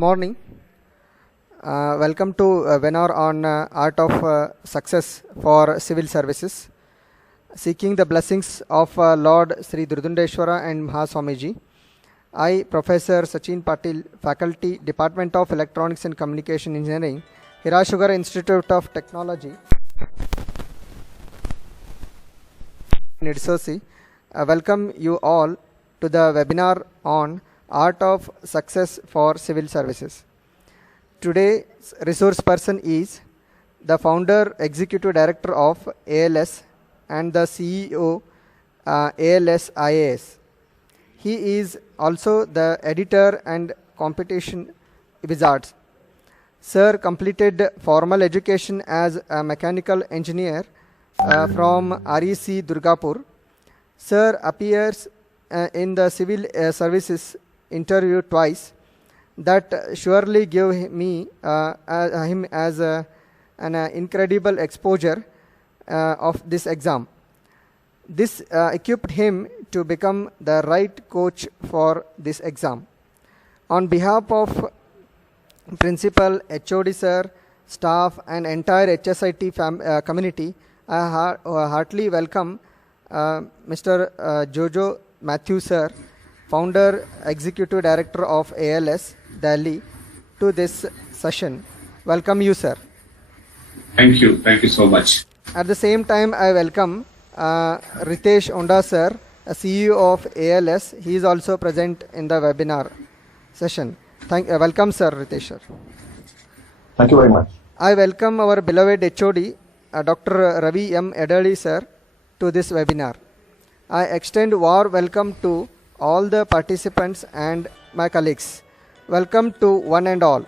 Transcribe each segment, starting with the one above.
morning. Welcome to a webinar on Art of Success for Civil Services. Seeking the blessings of Lord Sri Durudundeshwara and Mahaswamiji. I, Professor Sachin Patil, Faculty, Department of Electronics and Communication Engineering, Hirasugara Institute of Technology, Nidsosi, welcome you all to the webinar on Art of Success for Civil Services. Today's resource person is the founder, executive director of ALS and the CEO ALS IAS. He is also the editor and competition wizards. Sir completed formal education as a mechanical engineer from REC Durgapur. Sir appears in the civil services interview twice. That surely give him as an incredible exposure of this exam. This equipped him to become the right coach for this exam. On behalf of principal, HOD sir, staff and entire HSIT community, I heartily welcome Mr. Jojo Matthew sir, founder, executive director of ALS, Delhi, to this session. Welcome you, sir. Thank you. Thank you so much. At the same time, I welcome Ritesh Onda, sir, CEO of ALS. He is also present in the webinar session. Welcome, sir, Ritesh, sir. Thank you very much. I welcome our beloved HOD, Dr. Ravi M. Edali, sir, to this webinar. I extend warm welcome to all the participants and my colleagues. Welcome to one and all.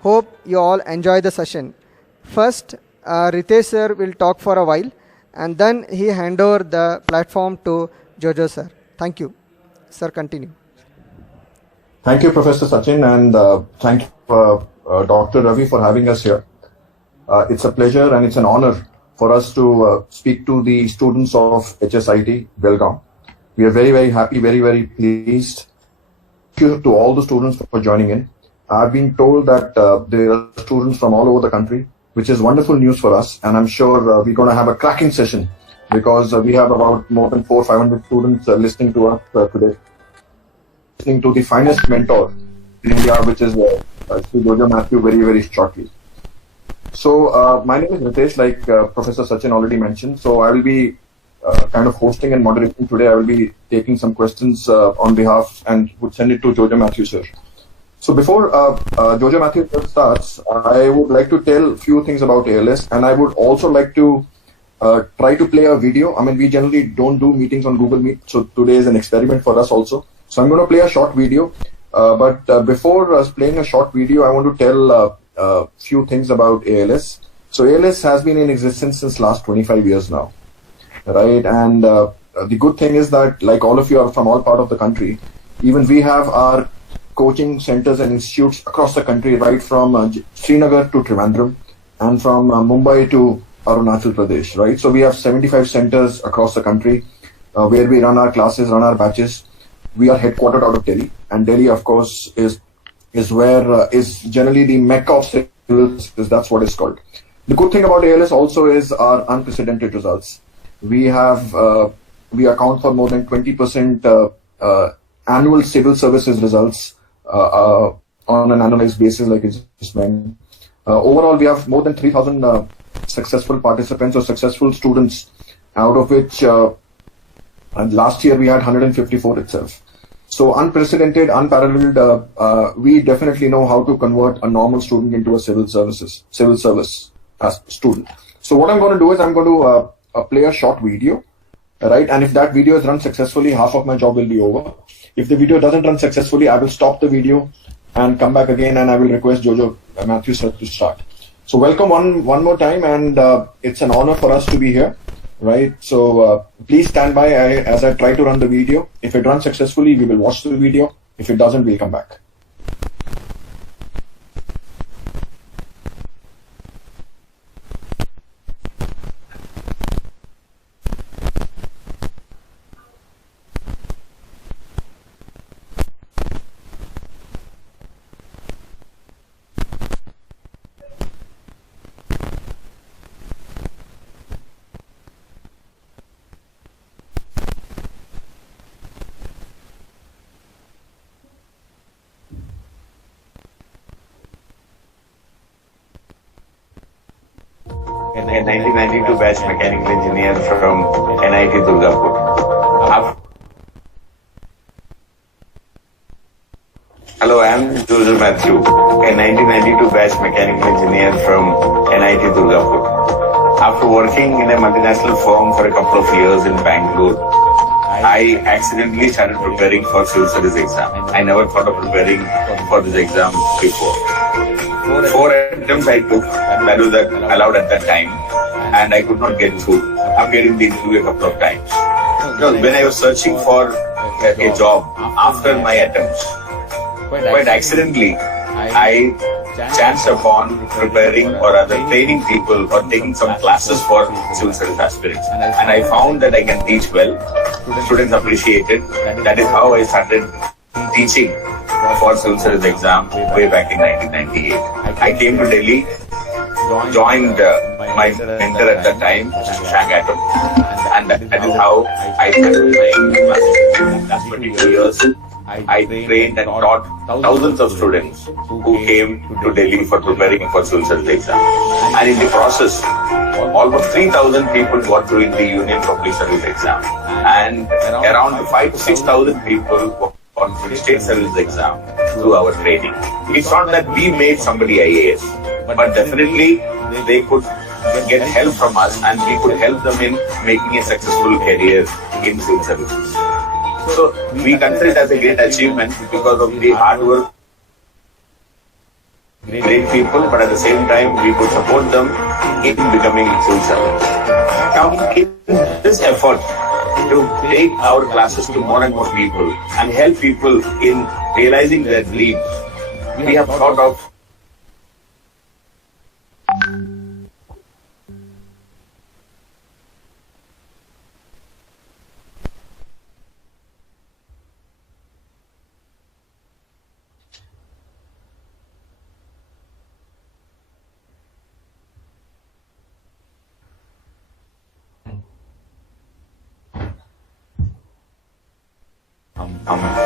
Hope you all enjoy the session. First, Ritesh sir will talk for a while and then he hand over the platform to Jojo sir. Thank you. Sir, continue. Thank you, Professor Sachin, and thank you, Dr. Ravi, for having us here. It's a pleasure and it's an honor for us to speak to the students of HSIT, Belgaum. We are very, very happy, very, very pleased. Thank you to all the students for joining in. I've been told that there are students from all over the country, which is wonderful news for us. And I'm sure we're going to have a cracking session because we have about more than 400-500 students listening to us today. Listening to the finest mentor in India, which is Sri Jojo Matthew, very, very shortly. So my name is Ritesh, like Professor Sachin already mentioned. So I will be kind of hosting and moderating today. I will be taking some questions on behalf and would send it to Jojo Matthew, sir. So before Jojo Matthew starts, I would like to tell a few things about ALS, and I would also like to try to play a video. I mean, we generally don't do meetings on Google Meet, so today is an experiment for us also. So I'm going to play a short video, but before playing a short video, I want to tell a few things about ALS. So ALS has been in existence since last 25 years now. Right, and the good thing is that, like all of you are from all part of the country, even we have our coaching centers and institutes across the country, right from Srinagar to Trivandrum and from Mumbai to Arunachal Pradesh, right? So we have 75 centers across the country where we run our classes, run our batches. We are headquartered out of Delhi, and Delhi, of course, is where is generally the mecca of civil services. That's what it's called. The good thing about ALS also is our unprecedented results. We account for more than 20% annual civil services results on an annualized basis, like it's just mentioned. Overall, we have more than 3,000 successful participants or successful students, out of which last year we had 154 itself. So unprecedented, unparalleled. We definitely know how to convert a normal student into a civil service student. So what I'm going to do is I'm going to play a short video, right? And if that video is run successfully, half of my job will be over. If the video doesn't run successfully, I will stop the video and come back again, and I will request Jojo Matthew sir to start. So welcome one more time, and it's an honor for us to be here, right? So please stand by as I try to run the video. If it runs successfully, we will watch the video. If it doesn't, we'll come back. a 1992 batch mechanical engineer from NIT Durgapur. Hello, I am Joseph Matthew, a 1992 batch mechanical engineer from NIT Durgapur. After working in a multinational firm for a couple of years in Bangalore, I accidentally started preparing for civil service exam. I never thought of preparing for this exam before. 4 attempts I took, that was allowed at that time, and I could not get through. I'm getting the interview a couple of times. Because when I was searching for a job after my attempts, quite accidentally, I chanced upon preparing or rather training people or taking some classes for civil service aspirants. And I found that I can teach well. Students appreciate it. That is how I started teaching for civil service exam way back in 1998. I came to Delhi, joined my mentor at that time, Mr. Shang Atom, and that is how I started my classes. In the last 22 years, I trained and taught thousands of students who came to Delhi for preparing for civil service exam. And in the process, almost 3,000 people got through in the Union Public Service exam. And around 5,000 to 6,000 people got through the state service exam through our training. It's not that we made somebody IAS, but definitely they could get help from us and we could help them in making a successful career in civil services. So we consider it as a great achievement because of the hard work, great people, but at the same time we could support them in becoming civil servants. Now, in this effort to take our classes to more and more people and help people in realizing their dreams, we have thought of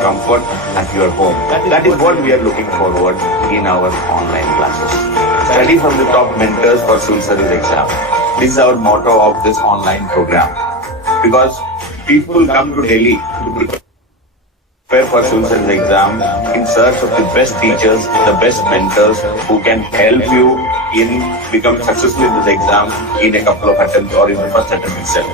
comfort at your home. That is what we are looking forward in our online classes. Study from the top mentors for civil service exam. This is our motto of this online program. Because people come to Delhi to prepare for civil service exam in search of the best teachers, the best mentors who can help you in becoming successful in this exam in a couple of attempts or in the first attempt itself.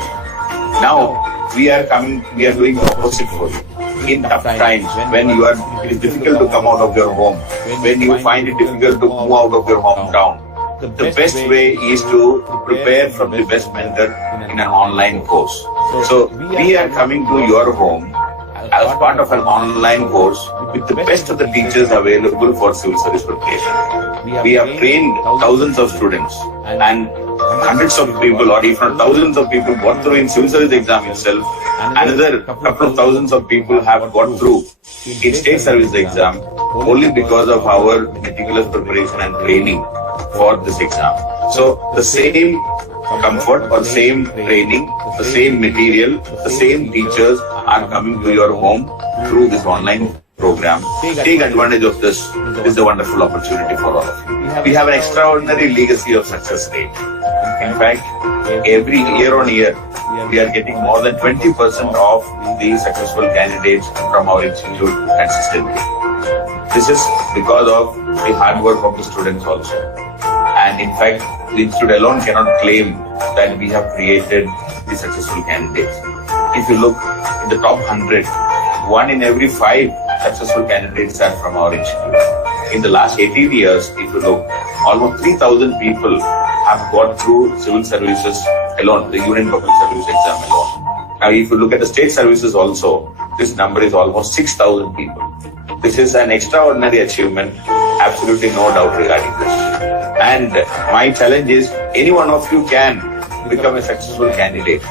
Now, we are doing the opposite for you. In tough times, when it is difficult to come out of your home, when you find it difficult to move out of your hometown, the best way is to prepare from the best mentor in an online course. So we are coming to your home as part of an online course with the best of the teachers available for civil service preparation. We have trained thousands of students and hundreds of people or if not thousands of people got through in civil service exam itself. Another couple of thousands of people have got through in state service exam only because of our meticulous preparation and training for this exam. So the same comfort or same training, the same material, the same teachers are coming to your home through this online program. Take advantage of this. This is a wonderful opportunity for all of you. We have an extraordinary legacy of success rate. In fact, every year on year, we are getting more than 20% of the successful candidates from our institute consistently. This is because of the hard work of the students also. And in fact, the institute alone cannot claim that we have created the successful candidates. If you look in the top 100, 1 in every 5 successful candidates are from our institute. In the last 18 years, if you look, almost 3,000 people have got through civil services alone, the Union Public Service exam alone. Now, if you look at the state services also, this number is almost 6,000 people. This is an extraordinary achievement, absolutely no doubt regarding this. And my challenge is, any one of you can become a successful candidate.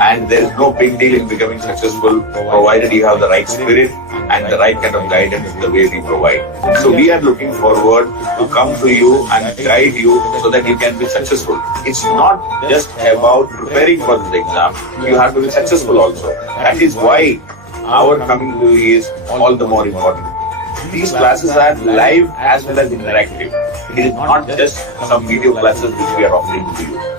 And there is no big deal in becoming successful, provided you have the right spirit and the right kind of guidance in the way we provide. So we are looking forward to come to you and guide you so that you can be successful. It's not just about preparing for this exam, you have to be successful also. That is why our coming to you is all the more important. These classes are live as well as interactive. It is not just some video classes which we are offering to you.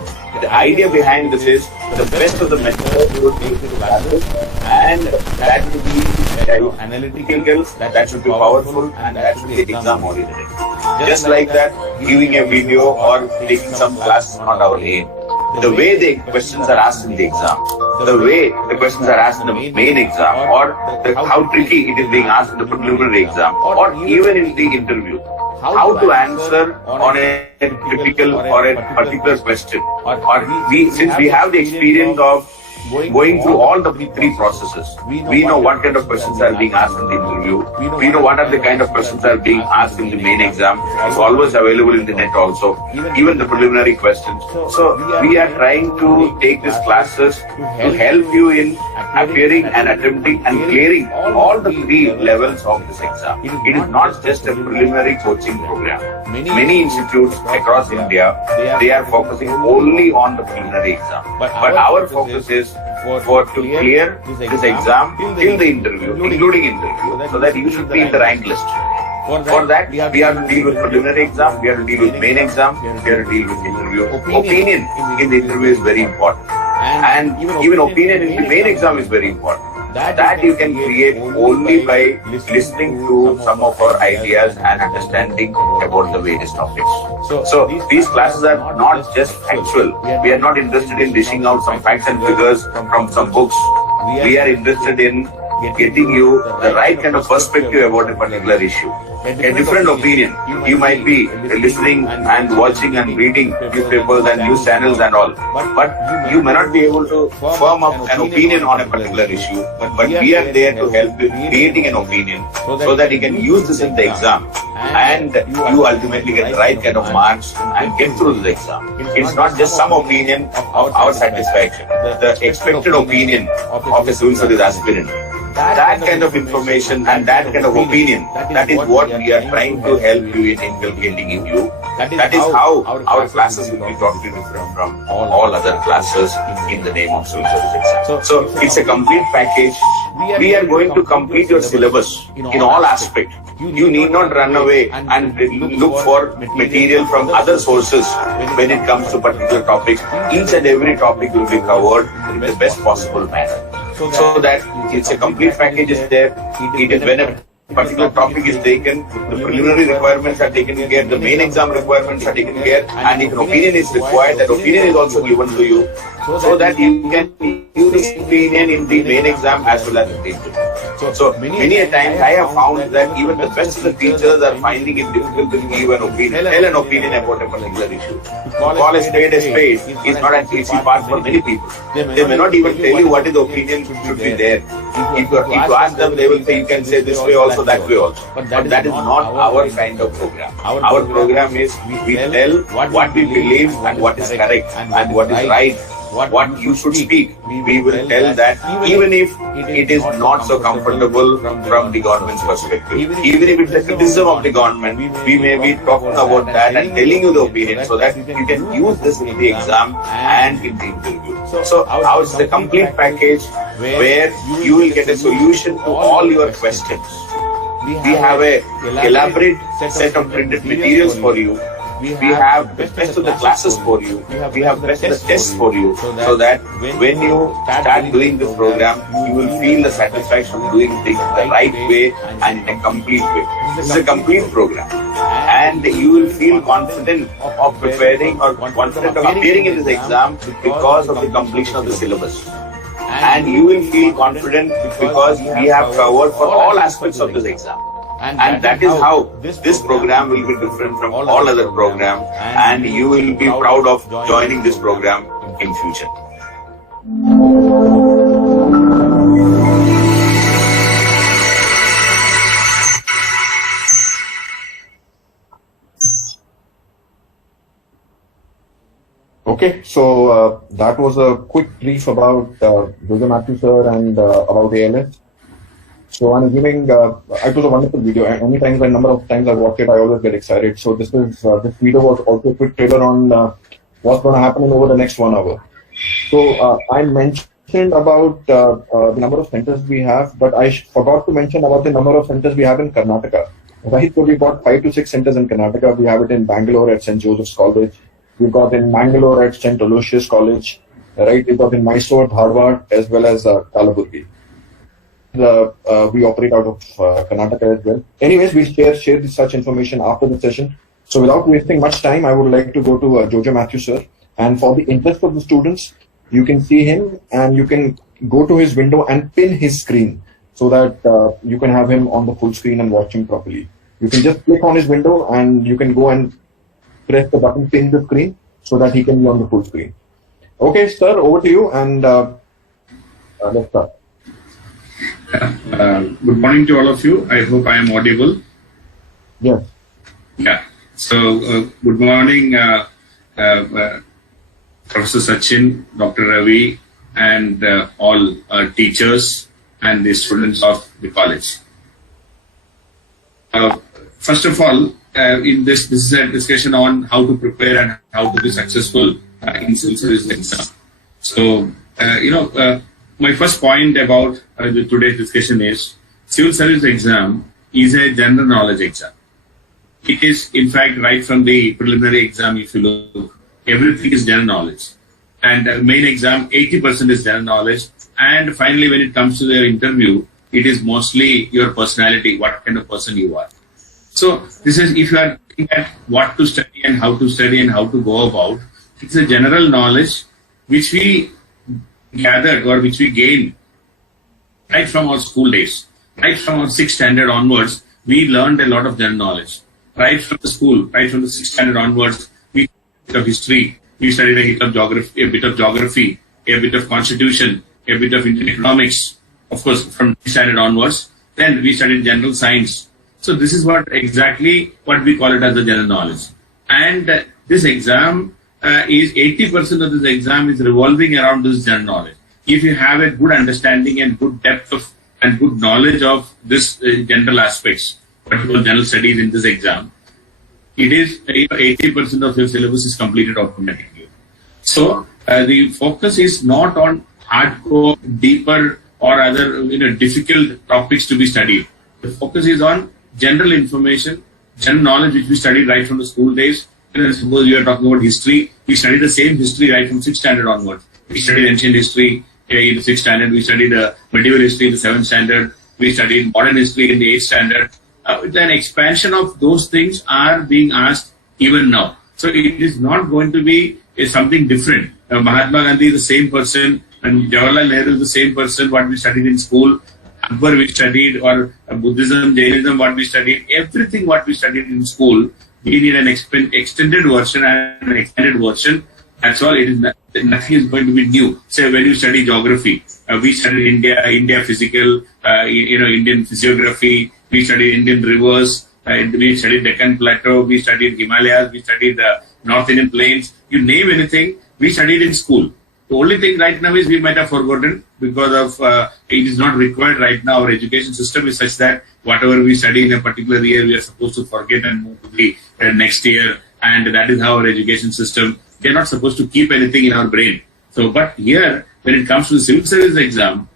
The idea behind this is the best of the mentors would take the classes, and that should be analytical, that should be powerful, and that should be exam oriented. Just like that, giving a video or taking some class is not our aim. The way the questions are asked in the exam, the way the questions are asked in the main exam, or how tricky it is being asked in the preliminary exam, or even in the interview, how to answer on a typical or a particular question. Since we have the experience of going through all the three processes, we know what kind of questions are being asked in the interview, we know what are the kind of questions are being asked in the main exam. It's always available in the net also, even the preliminary questions. So we are trying to take these classes to help you in appearing and attempting and clearing all the three levels of this exam. It is not just a preliminary coaching program. Many institutes across India, they are focusing only on the preliminary exam. But our focus is to clear this exam till the interview, including interview, so that you should be in the rank list. For that, we have to deal with preliminary exam, we have to deal with main exam, we have to deal with interview. Opinion in the interview is very important. And even opinion in the main exam is very important. That you can create only by listening to some of our ideas and understanding about the various topics. So these classes are not just factual. We are not interested in dishing out some facts and figures from some books. We are interested in getting you the right kind of perspective about a particular issue. A different opinion. You might be listening and watching and reading newspapers and news channels and all, but you may not be able to firm up an opinion on a particular issue. But we are there to help you creating an opinion so that you can use this in the exam and you ultimately get the right kind of marks and get through the exam. It's not just some opinion of our satisfaction. The expected opinion of a civil service aspirant. That kind of information and that kind of opinion, that is what we are trying to help you in inculcating in you. That is how our classes will be totally different from all other classes in the name of civil service exam. So it's a complete package. We are going to complete your syllabus in all aspects. You need not run away and look for material from other sources when it comes to particular topics. Each and every topic will be covered in the best possible manner. So that it's a complete package is there. It is when a particular topic is taken, the preliminary requirements are taken care, the main exam requirements are taken care, and if an opinion is required, that opinion is also given to you, so that you can use this opinion in the main exam as well as in the interview. So many a times I have found that even the best of the teachers are finding it difficult to give an opinion, tell an opinion about a particular issue. To call a spade is not an easy part for many people. They may not even tell you what is the opinion should be there. If you ask them, they will say you can say this way also, that way also. But that is not our kind of program. Our program is we tell what we believe and what is correct and what is right. What you should speak, we will tell that even if it is not so comfortable from the government's perspective, even if it's a criticism of the government, we may be talking about that and telling you the opinion so that you can use this in the exam and in the interview. So ours is a complete package where you will get a solution to all your questions. We have a elaborate set of printed materials for you. We have the best of the classes for you. We have best of the tests for you, so that when you start doing this program, you will feel the satisfaction of doing things the right way and in a complete way. This is a complete program, and you will feel confident of preparing or confident of appearing in this exam because of the completion of the syllabus. And you will feel confident because we have covered for all aspects of this exam. And that is how this program will be different from all other programs, and you will be proud of joining this program in future. Okay, so that was a quick brief about Jose Matthew sir and about ALS. So I'm giving, it was a wonderful video. Anytime, the number of times I watch it, I always get excited. So this video was also a quick trailer on what's going to happen over the next 1 hour. So I mentioned about the number of centers we have, but I forgot to mention about the number of centers we have in Karnataka. Right, so we've got 5 to 6 centers in Karnataka. We have it in Bangalore at St. Joseph's College. we've got in Mangalore at St. Aloysius College, right? We've got in Mysore, Dharwad, as well as Kalaburgi. We operate out of Karnataka as well. Anyways, we'll share such information after the session. So without wasting much time, I would like to go to Jojo Matthew, sir. And for the interest of the students, you can see him and you can go to his window and pin his screen so that you can have him on the full screen and watch him properly. You can just click on his window and you can go and press the button pin the screen so that he can be on the full screen. Okay, sir, over to you, and let's start. Good morning to all of you. I hope I am audible. Yes. Yeah. So, good morning, Professor Sachin, Dr. Ravi, and all teachers and the students of the college. First of all, in this is a discussion on how to prepare and how to be successful in civil service exam. So, my first point about today's discussion is civil service exam is a general knowledge exam. It is, in fact, right from the preliminary exam, if you look, everything is general knowledge. And main exam, 80% is general knowledge. And finally, when it comes to their interview, it is mostly your personality, what kind of person you are. So this is, if you are looking at what to study and how to go about, it's a general knowledge which we gathered or which we gained right from our school days. Right from our 6th standard onwards, we learned a lot of general knowledge. Right from the school, right from the 6th standard onwards, we studied a bit of history, we studied a bit of geography, a bit of constitution, a bit of Indian economics, of course, from 6th standard onwards. Then we studied general science. So this is what we call it as the general knowledge. And this exam is 80% of this exam is revolving around this general knowledge. If you have a good understanding and good depth of and good knowledge of this general aspects, particular general studies in this exam, it is 80% of your syllabus is completed automatically. So the focus is not on hardcore, deeper, or other difficult topics to be studied. The focus is on general information, general knowledge which we studied right from the school days. Suppose you are talking about history, we studied the same history right from 6th standard onwards. We studied ancient history in the 6th standard, we studied medieval history in the 7th standard, we studied modern history in the 8th standard. An expansion of those things are being asked even now. So it is not going to be something different. Mahatma Gandhi is the same person and Jawaharlal Nehru is the same person what we studied in school. Akbar we studied, or Buddhism, Jainism what we studied, everything what we studied in school, we need an extended version and an extended version. That's all. It is nothing is going to be new. Say when you study geography, we studied India physical, Indian physiography. We studied Indian rivers. We studied Deccan Plateau. We studied Himalayas. We studied the North Indian plains. You name anything, we studied in school. The only thing right now is we might have forgotten because of it is not required right now. Our education system is such that whatever we study in a particular year, we are supposed to forget and move to the next year. And that is how our education system, they are not supposed to keep anything in our brain. So, but here, when it comes to the civil service exam,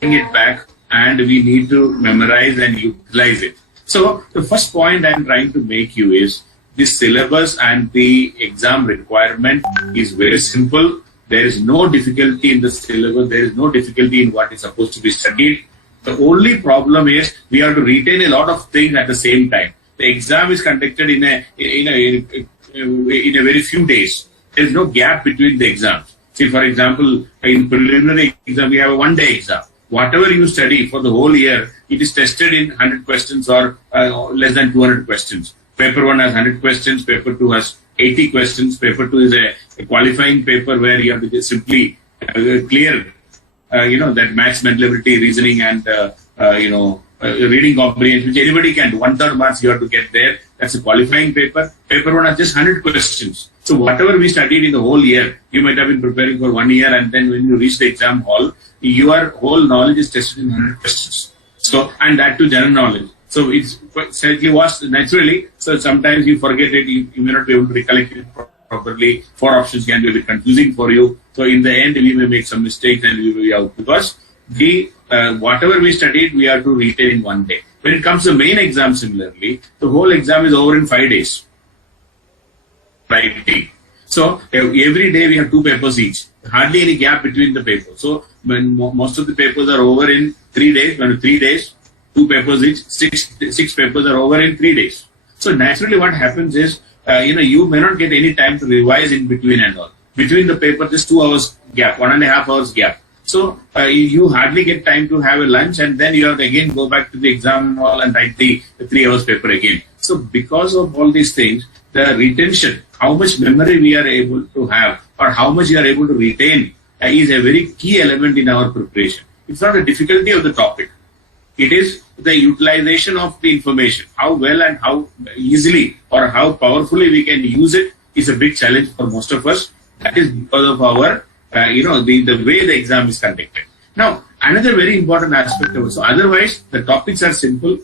bring it back and we need to memorize and utilize it. So, the first point I am trying to make you is, the syllabus and the exam requirement is very simple. There is no difficulty in the syllabus. There is no difficulty in what is supposed to be studied. The only problem is we have to retain a lot of things at the same time. The exam is conducted in a very few days. There is no gap between the exams. See, for example, in preliminary exam, we have a one-day exam. Whatever you study for the whole year, it is tested in 100 questions or less than 200 questions. Paper 1 has 100 questions, paper 2 has 80 questions, paper 2 is a qualifying paper where you have to just simply clear, that maths, mental ability, reasoning and, reading comprehension, which anybody can do. 1/3 marks you have to get there. That's a qualifying paper. Paper 1 has just 100 questions. So whatever we studied in the whole year, you might have been preparing for 1 year, and then when you reach the exam hall, your whole knowledge is tested in 100 questions. So, and that too general knowledge. So it's slightly was naturally. So sometimes you forget it. You may not be able to recollect it properly. 4 options can be a bit confusing for you. So in the end, we may make some mistakes and we will be out because whatever we studied, we have to retain in 1 day. When it comes to main exam, similarly, the whole exam is over in 5 days. writing. So every day we have 2 papers each. Hardly any gap between the papers. So when most of the papers are over in 3 days, 3 days, 2 papers each, six papers are over in 3 days. So naturally what happens is, you may not get any time to revise in between and all. Between the paper, just 2 hours gap, 1.5 hours gap. So you hardly get time to have a lunch, and then you have to again go back to the exam hall and write the 3 hours paper again. So because of all these things, the retention, how much memory we are able to have or how much you are able to retain is a very key element in our preparation. It's not a difficulty of the topic. It is the utilization of the information. How well and how easily or how powerfully we can use it is a big challenge for most of us. That is because of our, the way the exam is conducted. Now, another very important aspect of it. So otherwise, the topics are simple.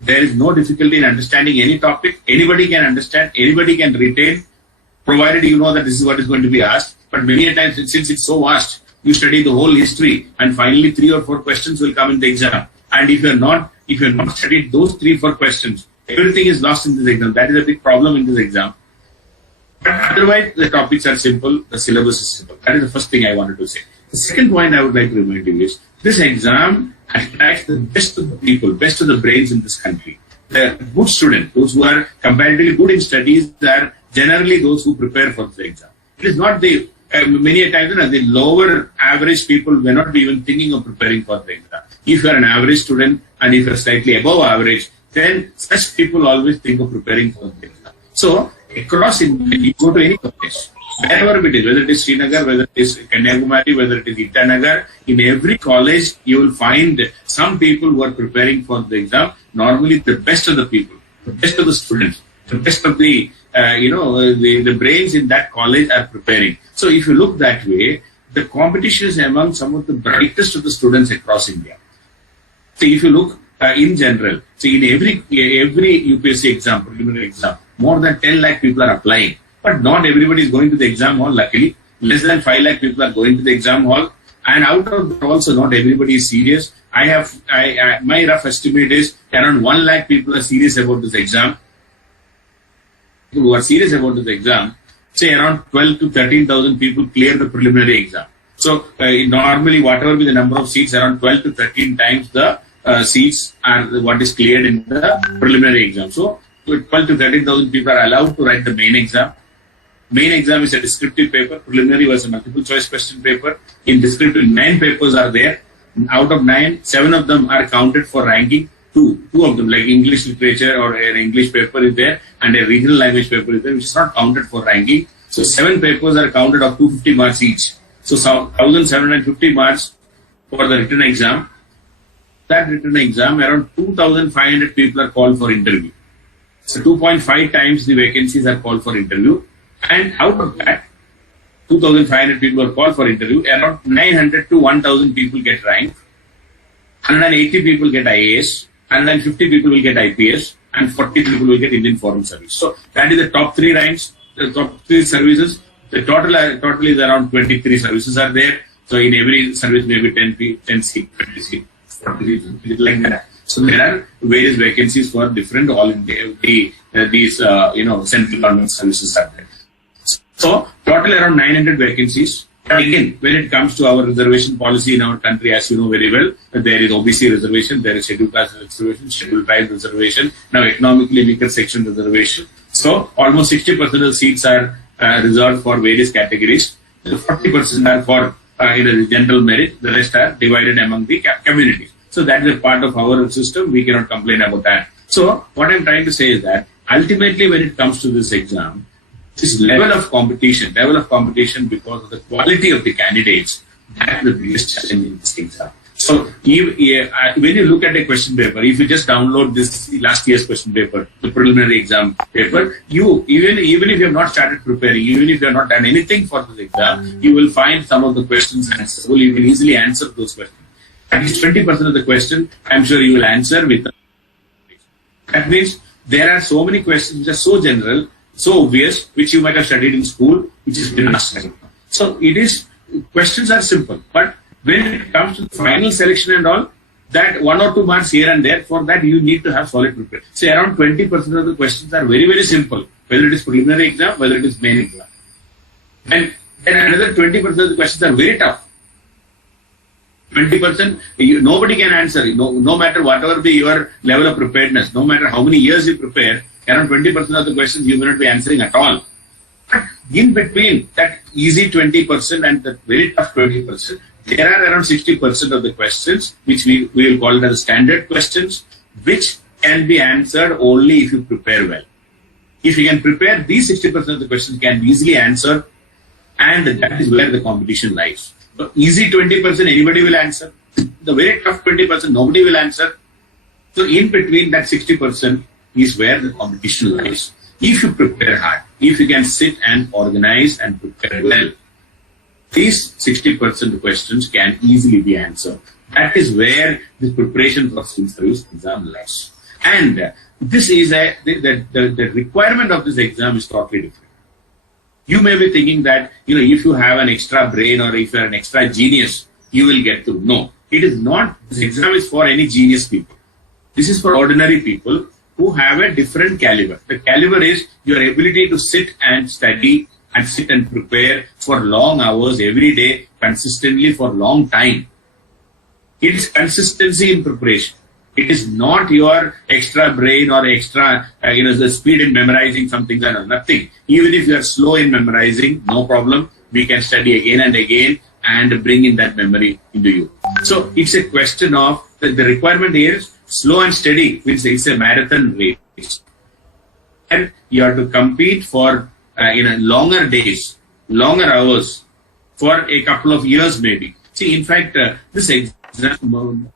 There is no difficulty in understanding any topic. Anybody can understand, anybody can retain, provided you know that this is what is going to be asked. But many a times, since it's so vast, you study the whole history, and finally 3 or 4 questions will come in the exam. And if you're not studied those 3-4 questions, everything is lost in this exam. That is a big problem in this exam. But otherwise, the topics are simple, the syllabus is simple. That is the first thing I wanted to say. The second point I would like to remind you is, this exam attracts the best of the people, best of the brains in this country. The good students, those who are comparatively good in studies, are generally those who prepare for the exam. It is not the, many a times, the lower average people may not be even thinking of preparing for the exam. If you are an average student and if you are slightly above average, then such people always think of preparing for the exam. So, across India, you go to any place, wherever it is, whether it is Srinagar, whether it is Kanyakumari, whether it is Itanagar, in every college, you will find some people who are preparing for the exam. Normally, the best of the people, the best of the students, the best of the, the brains in that college are preparing. So, if you look that way, the competition is among some of the brightest of the students across India. So, if you look in general, so in every UPSC exam, preliminary exam, more than 10 lakh people are applying. But not everybody is going to the exam hall, luckily. Less than 5 lakh people are going to the exam hall. And out of that also, not everybody is serious. My rough estimate is around 1 lakh people are serious about this exam. People who are serious about this exam, say around 12 to 13,000 people clear the preliminary exam. So normally, whatever be the number of seats, around 12 to 13 times the seats are what is cleared in the preliminary exam. So 12 to 13,000 people are allowed to write the main exam. Main exam is a descriptive paper. Preliminary was a multiple choice question paper. In descriptive, 9 papers are there. Out of 9, 7 of them are counted for ranking. Two of them, like English literature or an English paper is there, and a regional language paper is there, which is not counted for ranking. So 7 papers are counted of 250 marks each. So 1,750 marks for the written exam. That written exam, around 2,500 people are called for interview. So 2.5 times the vacancies are called for interview. And out of that, 2,500 people are called for interview. Around 900 to 1,000 people get ranked. 180 people get IAS. 150 people will get IPS. And 40 people will get Indian Foreign Service. So that is the top 3 ranks, the top 3 services. The total is around 23 services are there. So in every service, maybe 10 seats, 20 seats, 40 seats, like that. So there are various vacancies for different all in these central government services are there. So total around 900 vacancies. And again, when it comes to our reservation policy in our country, as you know very well, there is OBC reservation, there is scheduled class reservation, scheduled tribe reservation, now economically weaker section reservation. So almost 60% of the seats are reserved for various categories. 40% are for the general merit. The rest are divided among the communities. So that is a part of our system. We cannot complain about that. So what I'm trying to say is that ultimately, when it comes to this exam, this level of competition because of the quality of the candidates, that's the biggest challenge in this exam. So when you look at a question paper, if you just download this last year's question paper, the preliminary exam paper, you even if you have not started preparing, even if you have not done anything for this exam, you will find some of the questions answerable. You can easily answer those questions. At least 20% of the question, I'm sure you will answer with. That means there are so many questions which are so general, so obvious, which you might have studied in school, which is been asked. So questions are simple, but when it comes to the final selection and all, that 1 or 2 marks here and there, for that you need to have solid preparation. Say around 20% of the questions are very, very simple, whether it is preliminary exam, whether it is main exam. And another 20% of the questions are very tough. 20%, nobody can answer. No matter whatever be your level of preparedness, no matter how many years you prepare, around 20% of the questions you may not be answering at all. But in between that easy 20% and the very tough 20%, there are around 60% of the questions which we will call as standard questions, which can be answered only if you prepare well. If you can prepare, these 60% of the questions can be easily answered, and that is where the competition lies. So easy 20% anybody will answer. The very tough 20% nobody will answer. So in between that 60% is where the competition lies. If you prepare hard, if you can sit and organize and prepare well, these 60% questions can easily be answered. That is where the preparation for civil service exam lies. And this is the requirement of this exam is totally different. You may be thinking that, if you have an extra brain or if you are an extra genius, you will get through. No, it is not. This exam is for any genius people. This is for ordinary people who have a different caliber. The caliber is your ability to sit and study and sit and prepare for long hours every day, consistently for long time. It is consistency in preparation. It is not your extra brain or extra, the speed in memorizing something or nothing. Even if you are slow in memorizing, no problem. We can study again and again and bring in that memory into you. So it's a question of the requirement here is slow and steady, which is a marathon race. And you have to compete for longer days, longer hours, for a couple of years maybe. See, in fact, this exam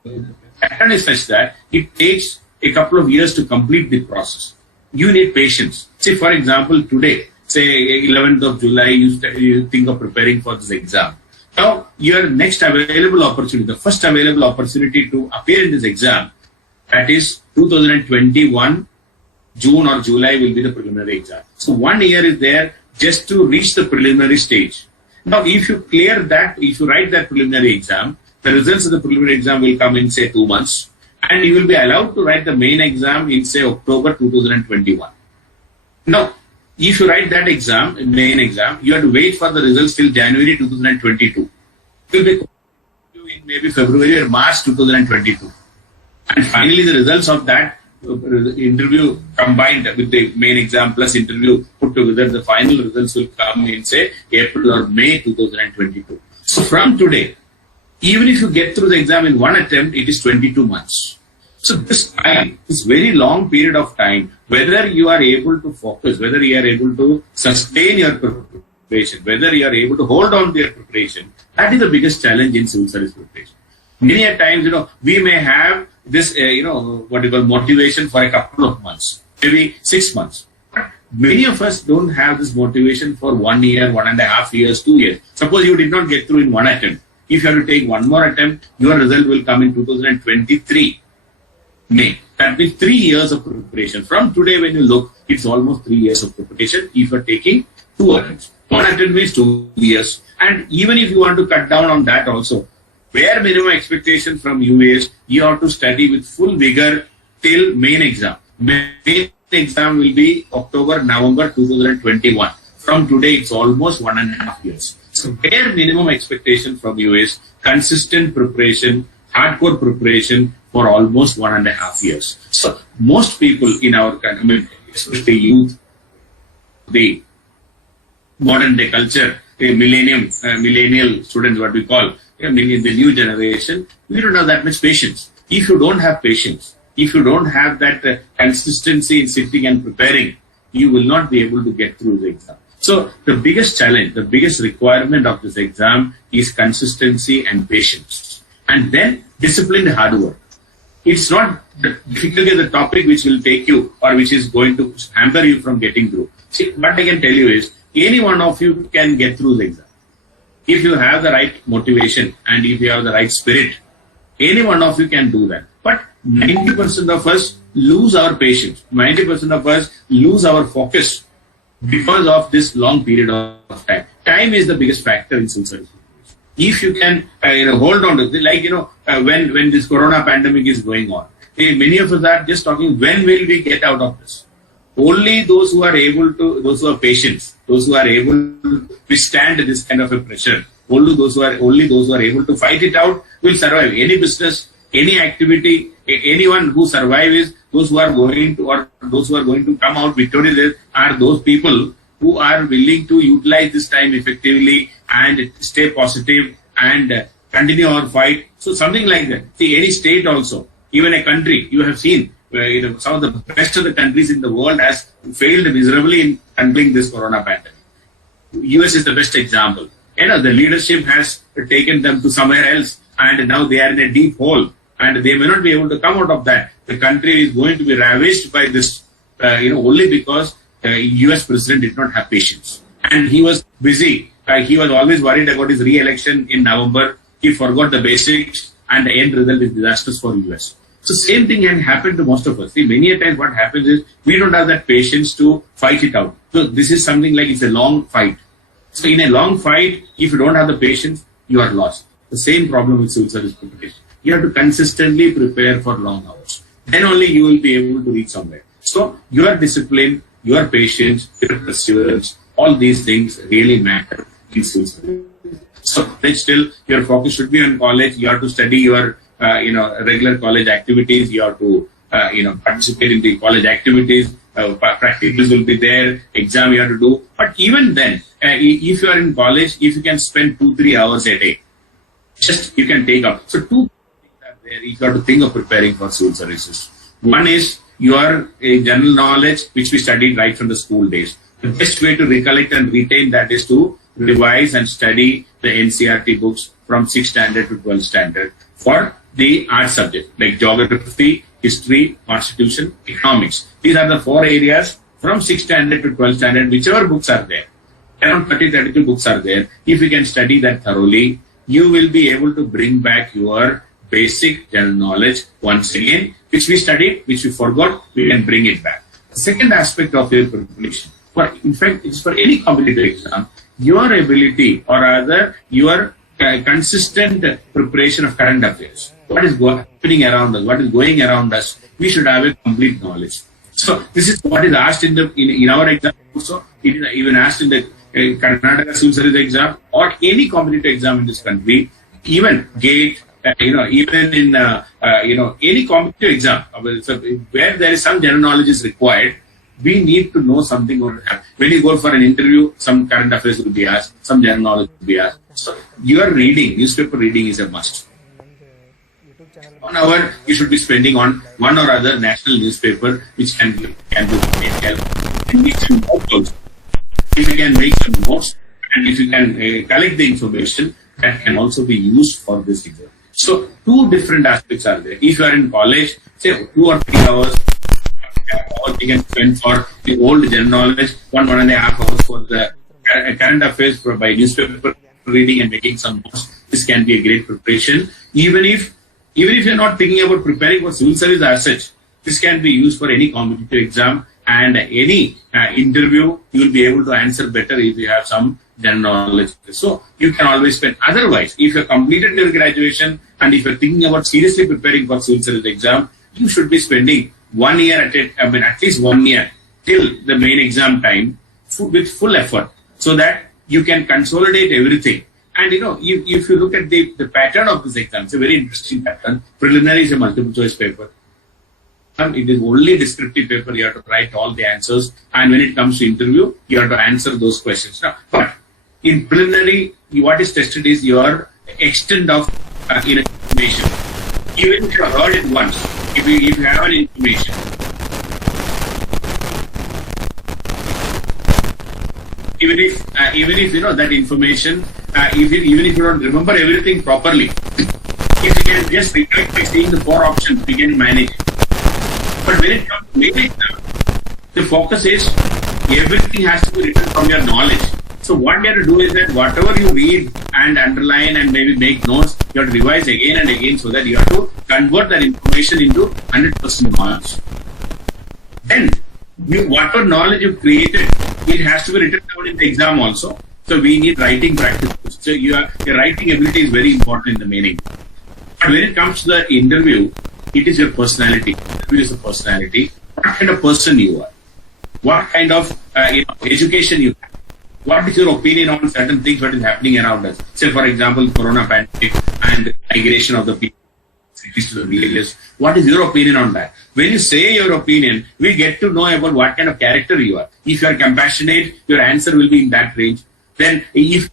pattern is such that it takes a couple of years to complete the process. You need patience. Say, for example, today, say 11th of July, you think of preparing for this exam. Now, your next available opportunity, the first available opportunity to appear in this exam, that is 2021, June or July will be the preliminary exam. So 1 year is there just to reach the preliminary stage. Now, if you clear that, if you write that preliminary exam, the results of the preliminary exam will come in, say, 2 months. And you will be allowed to write the main exam in, say, October 2021. Now, if you write that exam, main exam, you have to wait for the results till January 2022. It will be in maybe February or March 2022. And finally, the results of that interview combined with the main exam plus interview put together, the final results will come in, say, April or May 2022. So from today, even if you get through the exam in one attempt, it is 22 months. So this time, this very long period of time, whether you are able to focus, whether you are able to sustain your preparation, whether you are able to hold on to your preparation, that is the biggest challenge in civil service preparation. Many a times, we may have this, what you call motivation for a couple of months, maybe 6 months. But many of us don't have this motivation for 1 year, 1.5 years, 2 years. Suppose you did not get through in one attempt. If you have to take one more attempt, your result will come in 2023 May. That means 3 years of preparation. From today, when you look, it's almost 3 years of preparation if you are taking 2 attempts. One attempt means 2 years. And even if you want to cut down on that also, bare minimum expectation from you is you have to study with full vigor till main exam. Main exam will be October, November 2021. From today, it's almost 1.5 years. So bare minimum expectation from you is consistent preparation, hardcore preparation for almost 1.5 years. So most people in our country, especially youth, the modern day culture, the millennial students, what we call, the new generation, we don't have that much patience. If you don't have patience, if you don't have that consistency in sitting and preparing, you will not be able to get through the exam. So the biggest challenge, the biggest requirement of this exam is consistency and patience. And then disciplined hard work. It's not difficulty the topic which will take you or which is going to hamper you from getting through. See, what I can tell you is any one of you can get through the exam. If you have the right motivation and if you have the right spirit, any one of you can do that. But 90% of us lose our patience. 90% of us lose our focus because of this long period of time. Time is the biggest factor in civil service. If you can hold on to it, like when this corona pandemic is going on, many of us are just talking, when will we get out of this? only those who are patient, those who are able to withstand this kind of a pressure, only those who are able to fight it out will survive. Any business, any activity, anyone who survives, those who are going to come out victorious are those people who are willing to utilize this time effectively and stay positive and continue our fight. So something like that. See, any state also, even a country, you have seen some of the best of the countries in the world has failed miserably in handling this corona pandemic. US is the best example. The leadership has taken them to somewhere else, and now they are in a deep hole, and they may not be able to come out of that. The country is going to be ravaged by this, only because US president did not have patience, and he was busy. He was always worried about his re-election in November. He forgot the basics, and the end result is disastrous for US. So same thing can happen to most of us. See, many a times what happens is we don't have that patience to fight it out. So this is something like it's a long fight. So in a long fight, if you don't have the patience, you are lost. The same problem with civil service preparation. You have to consistently prepare for long hours. Then only you will be able to reach somewhere. So your discipline, your patience, your perseverance, all these things really matter in civil service. So then still your focus should be on college. You have to study your regular college activities. You have to participate in the college activities. Practicals will be there. Exam you have to do. But even then, if you are in college, if you can spend 2-3 hours a day, just you can take up. So two things are there. You have to think of preparing for civil services. One is your general knowledge, which we studied right from the school days. The best way to recollect and retain that is to revise and study the NCERT books from 6th standard to 12th standard for the art subject like geography, history, constitution, economics. These are the 4 areas from 6th standard to 12th standard, whichever books are there. Around 32 books are there. If you can study that thoroughly, you will be able to bring back your basic general knowledge once again, which we studied, which we forgot, we can bring it back. The second aspect of your preparation, in fact, it's for any competitive exam, your ability or rather your consistent preparation of current affairs. What is happening around us? What is going around us? We should have a complete knowledge. So this is what is asked in our exam also. It is even asked in the Karnataka Civil Service exam or any competitive exam in this country. Even GATE, even in any competitive exam where there is some general knowledge is required. We need to know something. When you go for an interview, some current affairs will be asked, some general knowledge will be asked. So your reading, newspaper reading is a must. 1 hour you should be spending on one or other national newspaper, which can be made. If you can make some notes and if you can collect the information, that can also be used for this exam. So 2 different aspects are there. If you are in college, say 2 or 3 hours, or you can spend for the old general knowledge, 1.5 hours for the current affairs by newspaper reading and making some notes. This can be a great preparation. Even if you're not thinking about preparing for civil service as such, this can be used for any competitive exam and any interview. You will be able to answer better if you have some general knowledge. So you can always spend. Otherwise, if you've completed your graduation and if you're thinking about seriously preparing for civil service exam, you should be spending 1 year at least 1 year till the main exam time with full effort, so that you can consolidate everything. And if you look at the pattern of this exam, it's a very interesting pattern. Preliminary is a multiple choice paper. It is only descriptive paper. You have to write all the answers, and when it comes to interview, you have to answer those questions. Now, but in preliminary, what is tested is your extent of information. Even if you have heard it once, if you have an information, even if that information, even if you don't remember everything properly, if you can just recollect by seeing the 4 options, we can manage it. But when it comes to main exam, the focus is everything has to be written from your knowledge. So what you have to do is that whatever you read and underline and maybe make notes, you have to revise again and again, so that you have to convert that information into 100% knowledge. Then, whatever knowledge you've created, it has to be written down in the exam also. So we need writing practice. So your writing ability is very important in the main exam. But when it comes to the interview, it is your personality. It is a personality. What kind of person you are. what kind of education you have. What is your opinion on certain things, what is happening around us? Say, for example, corona pandemic and migration of the people to the villages. What is your opinion on that? When you say your opinion, we get to know about what kind of character you are. If you are compassionate, your answer will be in that range. Then if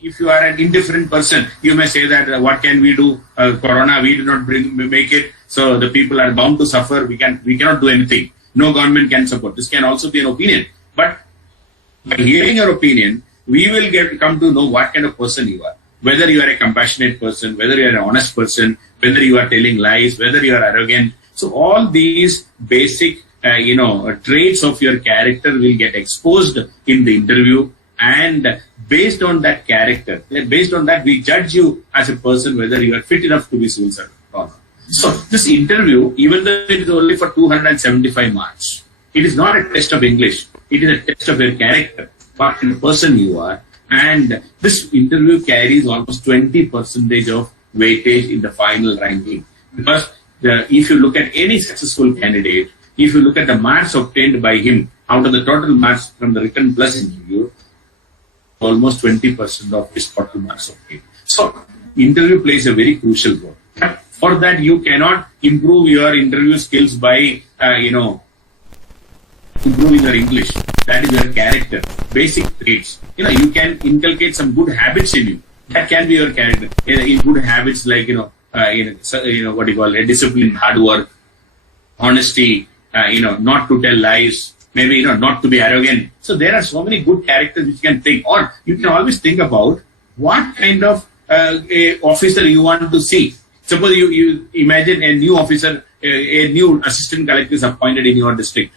you are an indifferent person, you may say that what can we do? Corona, we do not make it. So the people are bound to suffer. We cannot do anything. No government can support. This can also be an opinion. But by hearing your opinion, we will come to know what kind of person you are. Whether you are a compassionate person, whether you are an honest person, whether you are telling lies, whether you are arrogant. So all these basic, traits of your character will get exposed in the interview. And based on that character, based on that, we judge you as a person whether you are fit enough to be civil servant or not. So this interview, even though it is only for 275 marks, it is not a test of English. It is a test of your character, what kind of person you are. And this interview carries almost 20% of weightage in the final ranking. Because if you look at any successful candidate, if you look at the marks obtained by him out of the total marks from the written plus interview, almost 20% of his total marks obtained. So interview plays a very crucial role. For that, you cannot improve your interview skills by, improving your English. That is your character, basic traits. You can inculcate some good habits in you. That can be your character. In good habits like, what you call it, discipline, hard work, honesty, not to tell lies, maybe, not to be arrogant. So there are so many good characters which you can think. Or you can always think about what kind of officer you want to see. Suppose you imagine a new officer, a new assistant collector is appointed in your district.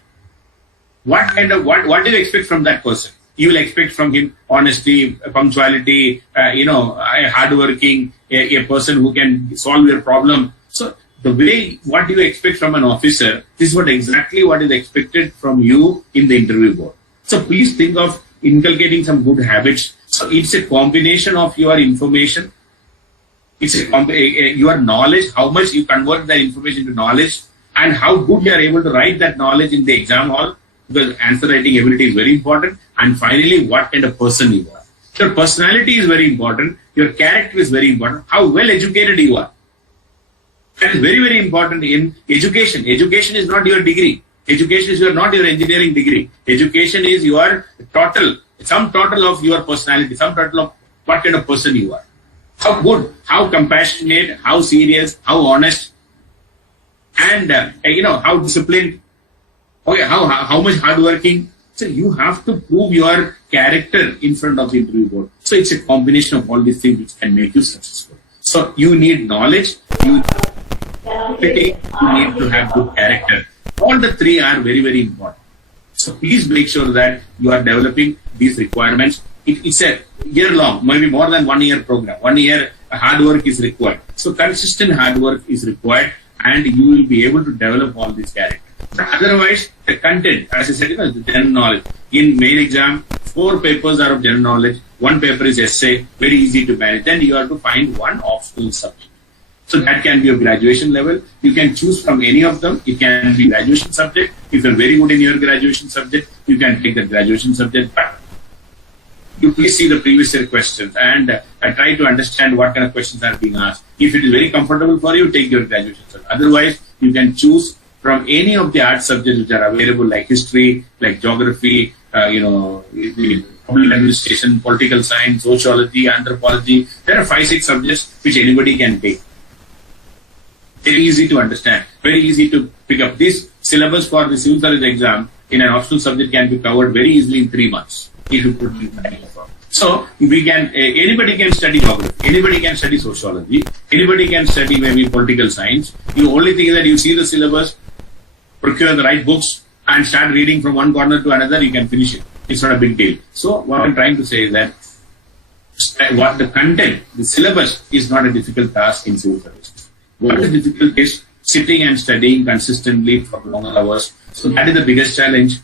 What do you expect from that person? You will expect from him honesty, punctuality, hardworking, a person who can solve your problem. So what you expect from an officer, this is what is expected from you in the interview board. So please think of inculcating some good habits. So it's a combination of your information. It's your knowledge, how much you convert that information to knowledge, and how good you are able to write that knowledge in the exam hall. Because answer writing ability is very important. And finally, what kind of person you are. Your personality is very important. Your character is very important. How well educated you are. That is very, very important in education. Education is not your degree. Education is not your engineering degree. Education is your some total of your personality, some total of what kind of person you are. How good, how compassionate, how serious, how honest, and how disciplined. Okay, how much hardworking. So you have to prove your character in front of the interview board. So it's a combination of all these things which can make you successful. So you need knowledge, you need to have good character. All the three are very, very important. So please make sure that you are developing these requirements. It's a year-long, maybe more than 1 year program. 1 year hard work is required. So consistent hard work is required, and you will be able to develop all these characters. Otherwise, the content, as I said, the general knowledge. In main exam, 4 papers are of general knowledge. 1 paper is essay, very easy to manage. Then you have to find one optional subject. So that can be of graduation level. You can choose from any of them. It can be graduation subject. If you're very good in your graduation subject, you can take the graduation subject back. You please see the previous year questions and try to understand what kind of questions are being asked. If it is very comfortable for you, take your graduation subject. Otherwise, you can choose from any of the art subjects which are available, like history, like geography, the public administration, political science, sociology, anthropology. There are 5-6 subjects which anybody can take. Very easy to understand, very easy to pick up. This syllabus for the civil service exam in an optional subject can be covered very easily in 3 months if you put it in. So anybody can study geography, anybody can study sociology, anybody can study maybe political science. The only thing is that you see the syllabus, procure the right books, and start reading from one corner to another, you can finish it. It's not a big deal. So what I'm trying to say is that what the content, the syllabus is not a difficult task in civil service. What is difficult is sitting and studying consistently for long hours. So that is the biggest challenge.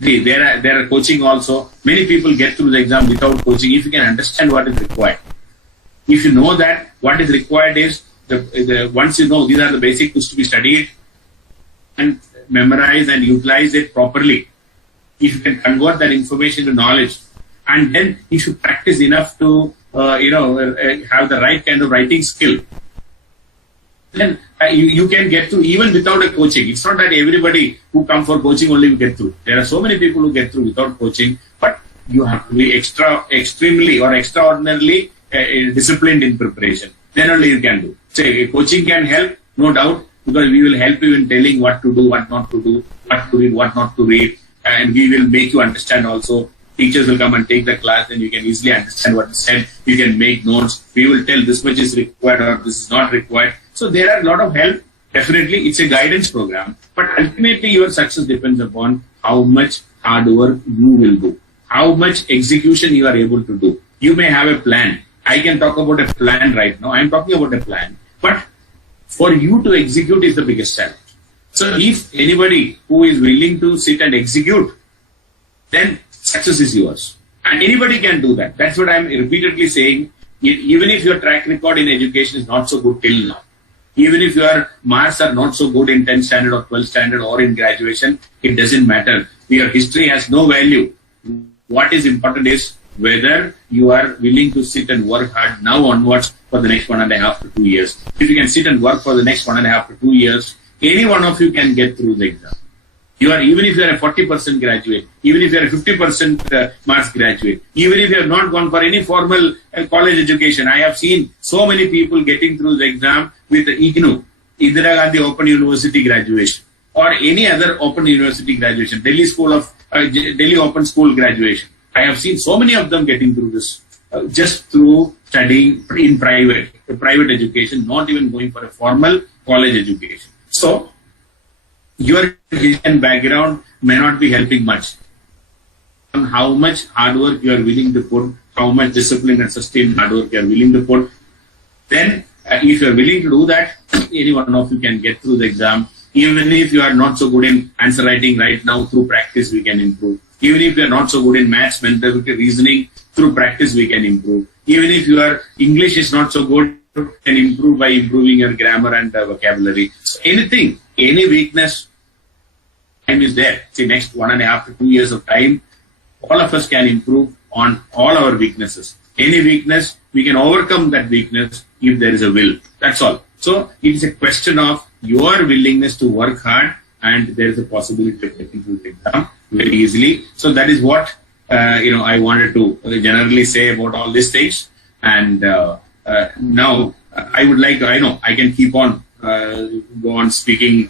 There are coaching also. Many people get through the exam without coaching. If you can understand what is required, if you know that what is required is once you know these are the basics to be studied, and memorize and utilize it properly, if you can convert that information to knowledge, and then you should practice enough to have the right kind of writing skill, then you can get through even without a coaching. It's not that everybody who come for coaching only will get through. There are so many people who get through without coaching, but you have to be extremely or extraordinarily disciplined in preparation. Then only you can do. Say coaching can help, no doubt, because we will help you in telling what to do, what not to do, what to read, what not to read, and we will make you understand also. Teachers will come and take the class, and you can easily understand what is said. You can make notes. We will tell this much is required or this is not required. So there are a lot of help. Definitely, it's a guidance program. But ultimately, your success depends upon how much hard work you will do, how much execution you are able to do. You may have a plan. I can talk about a plan right now. I'm talking about a plan. But for you to execute is the biggest challenge. So if anybody who is willing to sit and execute, then success is yours. And anybody can do that. That's what I'm repeatedly saying. Even if your track record in education is not so good till now, even if your marks are not so good in 10th standard or 12th standard or in graduation, it doesn't matter. Your history has no value. What is important is whether you are willing to sit and work hard now onwards for the next 1.5 to 2 years. If you can sit and work for the next 1.5 to 2 years, any one of you can get through the exam. Even if you are a 40% graduate, even if you are a 50% marks graduate, even if you have not gone for any formal college education, I have seen so many people getting through the exam with the IGNU, Indira Gandhi Open University graduation, or any other Open University graduation, Delhi Open School graduation. I have seen so many of them getting through this just through studying in private education, not even going for a formal college education. So, your education background may not be helping much. On how much hard work you are willing to put, how much discipline and sustained hard work you are willing to put, then if you are willing to do that, any one of you can get through the exam. Even if you are not so good in answer writing right now, through practice we can improve. Even if you are not so good in maths, mental reasoning, through practice we can improve. Even if your English is not so good, you can improve by improving your grammar and vocabulary. So anything, any weakness, time is there. See, next 1.5 to 2 years of time, all of us can improve on all our weaknesses. Any weakness, we can overcome that weakness if there is a will. That's all. So it is a question of your willingness to work hard, and there is a possibility of getting through the exam very easily. So that is what I wanted to generally say about all these things. And now I would like to, I know I can keep on go on speaking,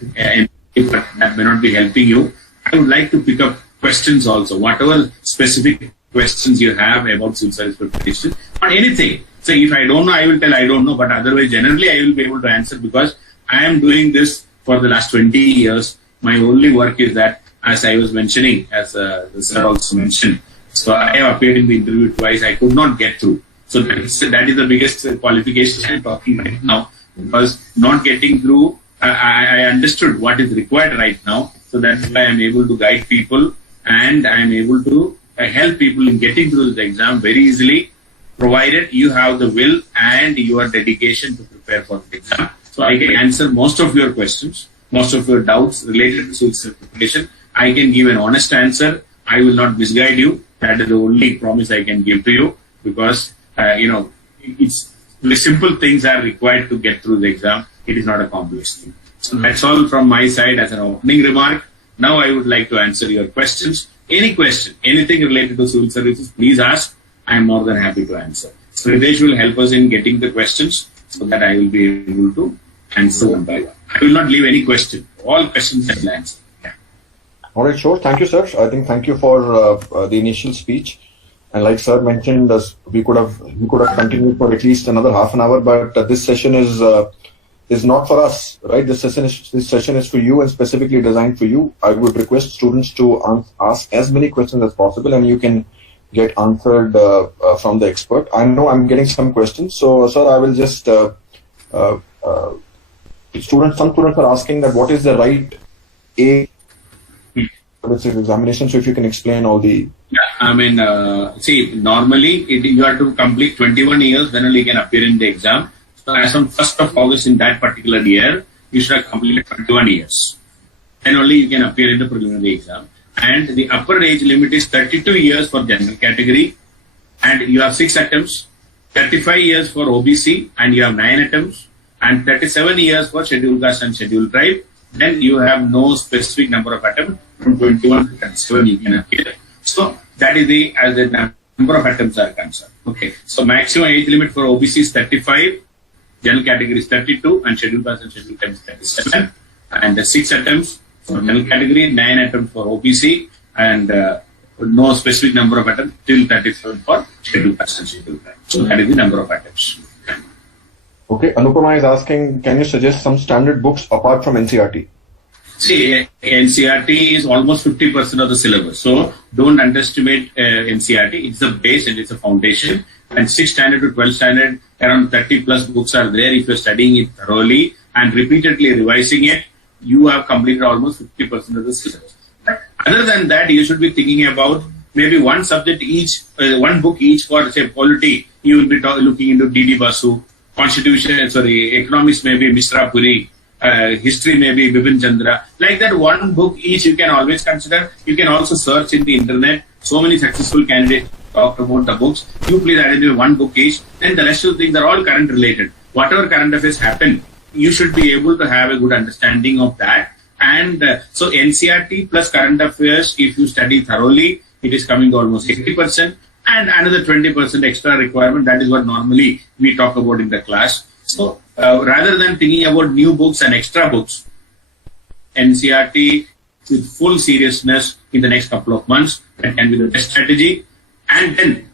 but that may not be helping you. I would like to pick up questions also, whatever specific questions you have about civil service preparation or anything. So if I don't know, I will tell I don't know, but otherwise generally I will be able to answer, because I am doing this for the last 20 years. My only work is that, as I was mentioning, as the sir also mentioned, so I have appeared in the interview twice, I could not get through. So that is the biggest qualification I am talking right now, because not getting through, I understood what is required right now. So that's why I am able to guide people, and I am able to help people in getting through the exam very easily, provided you have the will and your dedication to prepare for the exam. So I can answer most of your questions, most of your doubts related to civil service preparation. I can give an honest answer. I will not misguide you. That is the only promise I can give to you, because it's the simple things are required to get through the exam. It is not a complex thing. So that's all from my side as an opening remark. Now I would like to answer your questions. Any question, anything related to civil services, please ask. I am more than happy to answer. So Ritesh will help us in getting the questions so that I will be able to answer one by one. I will not leave any question. All questions I will answer. Yeah. All right, sure. Thank you, sir. I think thank you for the initial speech. And like sir mentioned, we could have continued for at least another half an hour, but this session is not for us, right? This session is for you and specifically designed for you. I would request students to ask as many questions as possible, and you can get answered from the expert. I know I'm getting some questions, so sir, I will just some students are asking that what is the right age for this examination. So if you can explain all the. Yeah, I mean, see, normally you have to complete 21 years, then only you can appear in the exam. So as on 1st of August in that particular year, you should have completed 21 years. then only you can appear in the preliminary exam. And the upper age limit is 32 years for general category, and you have 6 attempts, 35 years for OBC, and you have 9 attempts, and 37 years for scheduled caste and scheduled tribe. Then you have no specific number of attempts. From 21 to 37 you can appear. So that is the as the number of attempts are concerned. Okay. So maximum age limit for OBC is 35, general category is 32, and scheduled caste and scheduled tribe is 37. And the 6 attempts for general category, 9 attempts for OBC, and no specific number of attempts till 37 for scheduled caste and scheduled tribe. So that is the number of attempts. Okay, Anupama is asking, can you suggest some standard books apart from NCRT? See, NCRT is almost 50% of the syllabus. So don't underestimate NCRT. It's the base and it's a foundation. And 6th standard to 12th standard, around 30 plus books are there. If you're studying it thoroughly and repeatedly revising it, you have completed almost 50% of the syllabus. Other than that, you should be thinking about maybe one subject each, one book each for, say, polity. You will be looking into D.D. Basu. Economics may be Mishra Puri. History may be Bipin Chandra. Like that, one book each you can always consider. You can also search in the internet. So many successful candidates talked about the books. You please identify one book each. And the rest of the things are all current related. Whatever current affairs happen, you should be able to have a good understanding of that. And so NCRT plus current affairs, if you study thoroughly, it is coming to almost 80%. And another 20% extra requirement, that is what normally we talk about in the class. So rather than thinking about new books and extra books, NCRT with full seriousness in the next couple of months, that can be the best strategy. And then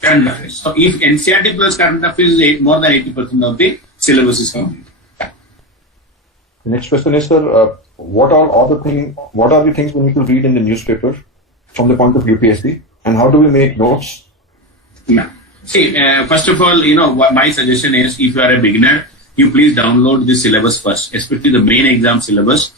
current affairs. So if NCRT plus current affairs is more than 80% of the syllabus is complete. Next question is, sir, what are the things we need to read in the newspaper from the point of UPSC? And how do we make notes? Yeah. See, first of all, my suggestion is, if you are a beginner, you please download the syllabus first, especially the main exam syllabus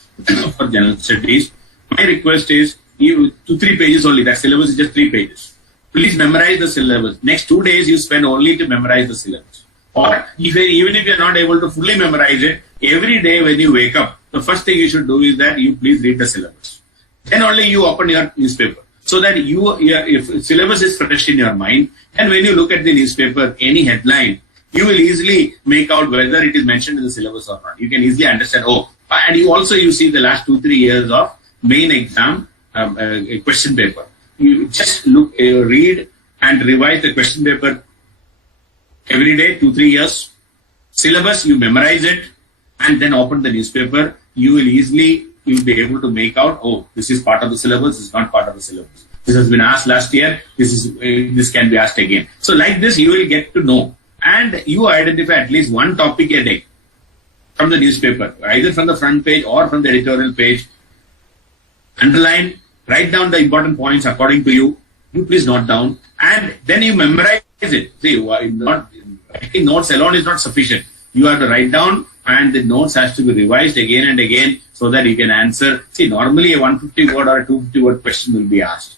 for general studies. My request is, 2-3 pages only. That syllabus is just 3 pages. Please memorize the syllabus. Next 2 days, you spend only to memorize the syllabus. Or even if you are not able to fully memorize it, every day when you wake up, the first thing you should do is that you please read the syllabus. Then only you open your newspaper. So that if syllabus is fresh in your mind, and when you look at the newspaper, any headline, you will easily make out whether it is mentioned in the syllabus or not. You can easily understand, and you see the last 2-3 years of main exam question paper. You just read and revise the question paper every day, 2-3 years. Syllabus, you memorize it, and then open the newspaper. You will be able to make out, this is part of the syllabus, this is not part of the syllabus. This has been asked last year, this can be asked again. So like this, you will get to know. And you identify at least one topic a day from the newspaper, either from the front page or from the editorial page. Underline, write down the important points according to you. You please note down. And then you memorize it. See, writing notes alone is not sufficient. You have to write down, and the notes has to be revised again and again so that you can answer. See, normally a 150 word or a 250 word question will be asked.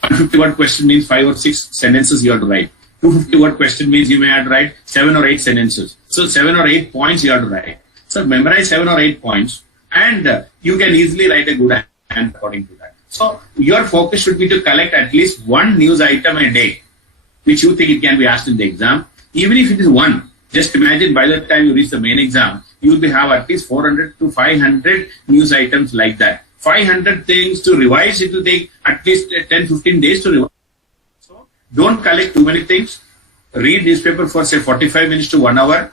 150 word question means 5 or 6 sentences you have to write. 250 word question means you may have to write 7 or 8 sentences. So 7 or 8 points you have to write. So memorize 7 or 8 points, and you can easily write a good answer according to that. So your focus should be to collect at least one news item a day, which you think it can be asked in the exam. Even if it is one, just imagine by the time you reach the main exam, you will have at least 400 to 500 news items like that. 500 things to revise, it will take at least 10-15 days to revise. So don't collect too many things. Read newspaper for say 45 minutes to 1 hour.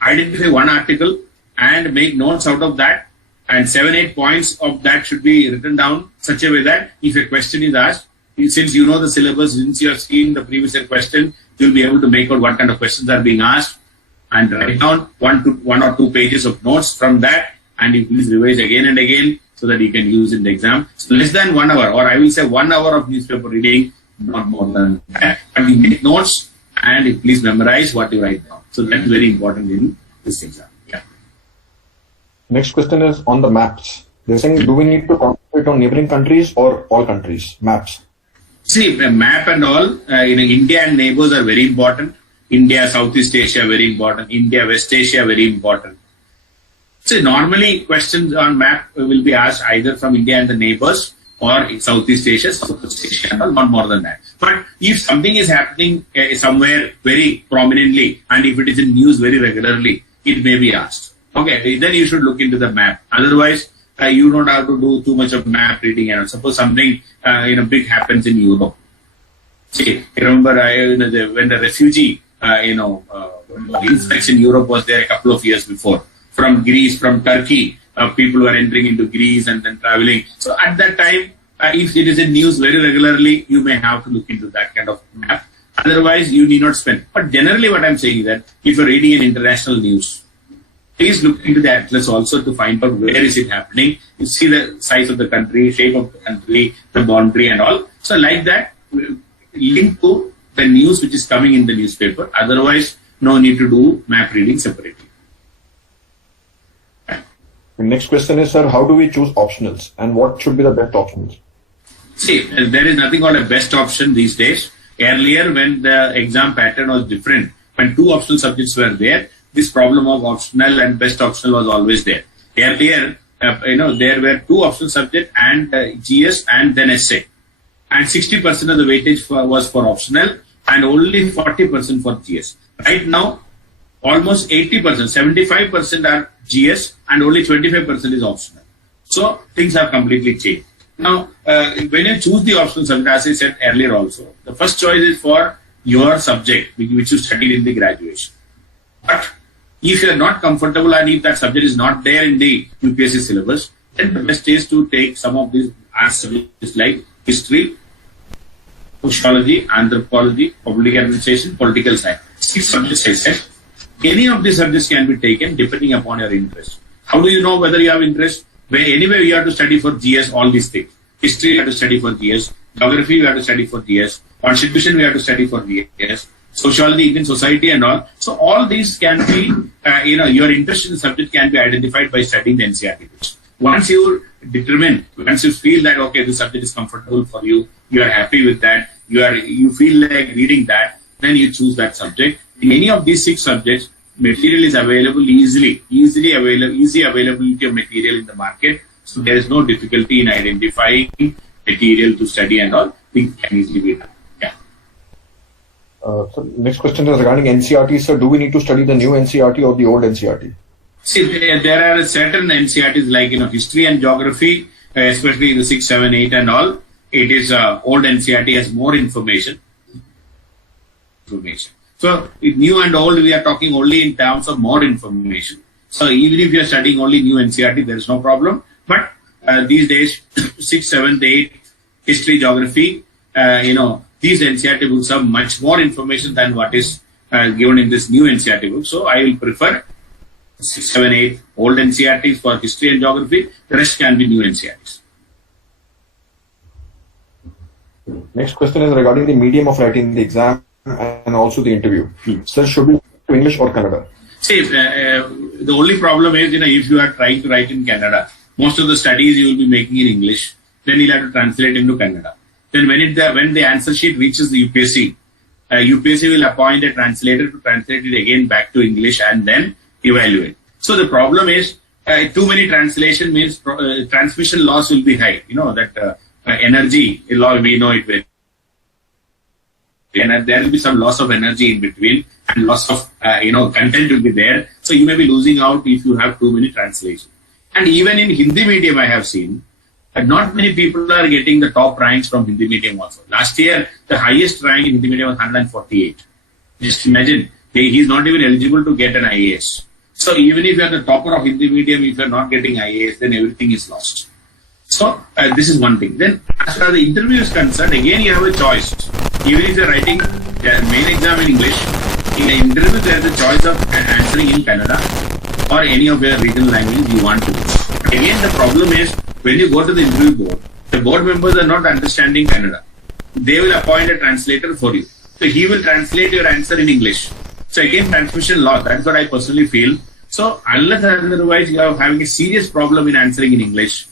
Identify one article and make notes out of that. And 7-8 points of that should be written down such a way that if a question is asked, since you know the syllabus, since you have seen the previous year question, you'll be able to make out what kind of questions are being asked, and write down 1 or 2 pages of notes from that, and you please revise again and again so that you can use in the exam. So less than 1 hour, or I will say 1 hour of newspaper reading, not more than that. And you make notes and you please memorize what you write down. So that's very important in this exam. Yeah. Next question is on the maps. They're saying, do we need to concentrate on neighboring countries or all countries? Maps. See, a map and all, India and neighbors are very important. India, Southeast Asia, very important. India, West Asia, very important. So normally questions on map will be asked either from India and the neighbors or Southeast Asia, Southeast Asia, not more than that. But if something is happening somewhere very prominently, and if it is in news very regularly, it may be asked. Okay, then you should look into the map. Otherwise, you don't have to do too much of map reading. And suppose something big happens in Europe. See, remember when the refugee influx in Europe was there a couple of years before. From Greece, from Turkey, people were entering into Greece and then traveling. So at that time, if it is in news very regularly, you may have to look into that kind of map. Otherwise, you need not spend. But generally what I'm saying is that if you're reading an international news, please look into the atlas also to find out where is it happening. You see the size of the country, shape of the country, the boundary and all. So like that, link to the news which is coming in the newspaper. Otherwise, no need to do map reading separately. The next question is, sir, how do we choose optionals and what should be the best options? See, there is nothing called a best option these days. Earlier, when the exam pattern was different, when two optional subjects were there, this problem of optional and best optional was always there. Earlier, there were two optional subjects and GS and then essay. And 60% of the weightage was for optional and only 40% for GS. Right now, almost 80%, 75% are GS and only 25% is optional. So things have completely changed. Now, when you choose the optional subject, as I said earlier also, the first choice is for your subject, which you studied in the graduation. But if you are not comfortable and if that subject is not there in the UPSC syllabus, then the best is to take some of these art subjects like history, sociology, anthropology, public administration, political science. 6 subjects I said. Any of these subjects can be taken depending upon your interest. How do you know whether you have interest? Anyway, you have to study for GS, all these things. History, you have to study for GS. Geography, you have to study for GS. Constitution, we have to study for GS. Sociology, Indian society and all. So all these can be, your interest in the subject can be identified by studying the NCERT books. Once you determine, once you feel that, okay, this subject is comfortable for you, you are happy with that, you feel like reading that, then you choose that subject. In any of these 6 subjects, material is available easy availability of material in the market. So there is no difficulty in identifying material to study and all. Things can easily be done. Yeah. So next question is regarding NCERT. Sir, do we need to study the new NCERT or the old NCERT? See, there are certain NCERTs like history and geography, especially the 6, 7, 8 and all. It is old NCERT has more information. So with new and old, we are talking only in terms of more information. So even if you are studying only new NCERT, there is no problem. But these days, 6, 7, 8, history, geography, these NCERT books have much more information than what is given in this new NCERT book. So I will prefer 6, 7, 8 old NCERTs for history and geography. The rest can be new NCERTs. Next question is regarding the medium of writing the exam and also the interview. Sir, should we do English or Kannada? See, the only problem is, if you are trying to write in Kannada, most of the studies you will be making in English, then you'll have to translate into Kannada. Then when the answer sheet reaches the UPSC, UPSC will appoint a translator to translate it again back to English and then evaluate. So the problem is, too many translation means transmission loss will be high. Energy, we know it very. And there will be some loss of energy in between and loss of, content will be there. So you may be losing out if you have too many translations. And even in Hindi medium, I have seen not many people are getting the top ranks from Hindi medium also. Last year, the highest rank in Hindi medium was 148. Just imagine, he is not even eligible to get an IAS. So even if you are the topper of Hindi medium, if you are not getting IAS, then everything is lost. So this is one thing. Then as far as the interview is concerned, again you have a choice. Even if you are writing the main exam in English, in the interview there is a choice of answering in Kannada or any of your regional language you want to do. But again the problem is, when you go to the interview board, the board members are not understanding Kannada. They will appoint a translator for you. So he will translate your answer in English. So again, transmission loss. That's what I personally feel. So unless otherwise you are having a serious problem in answering in English,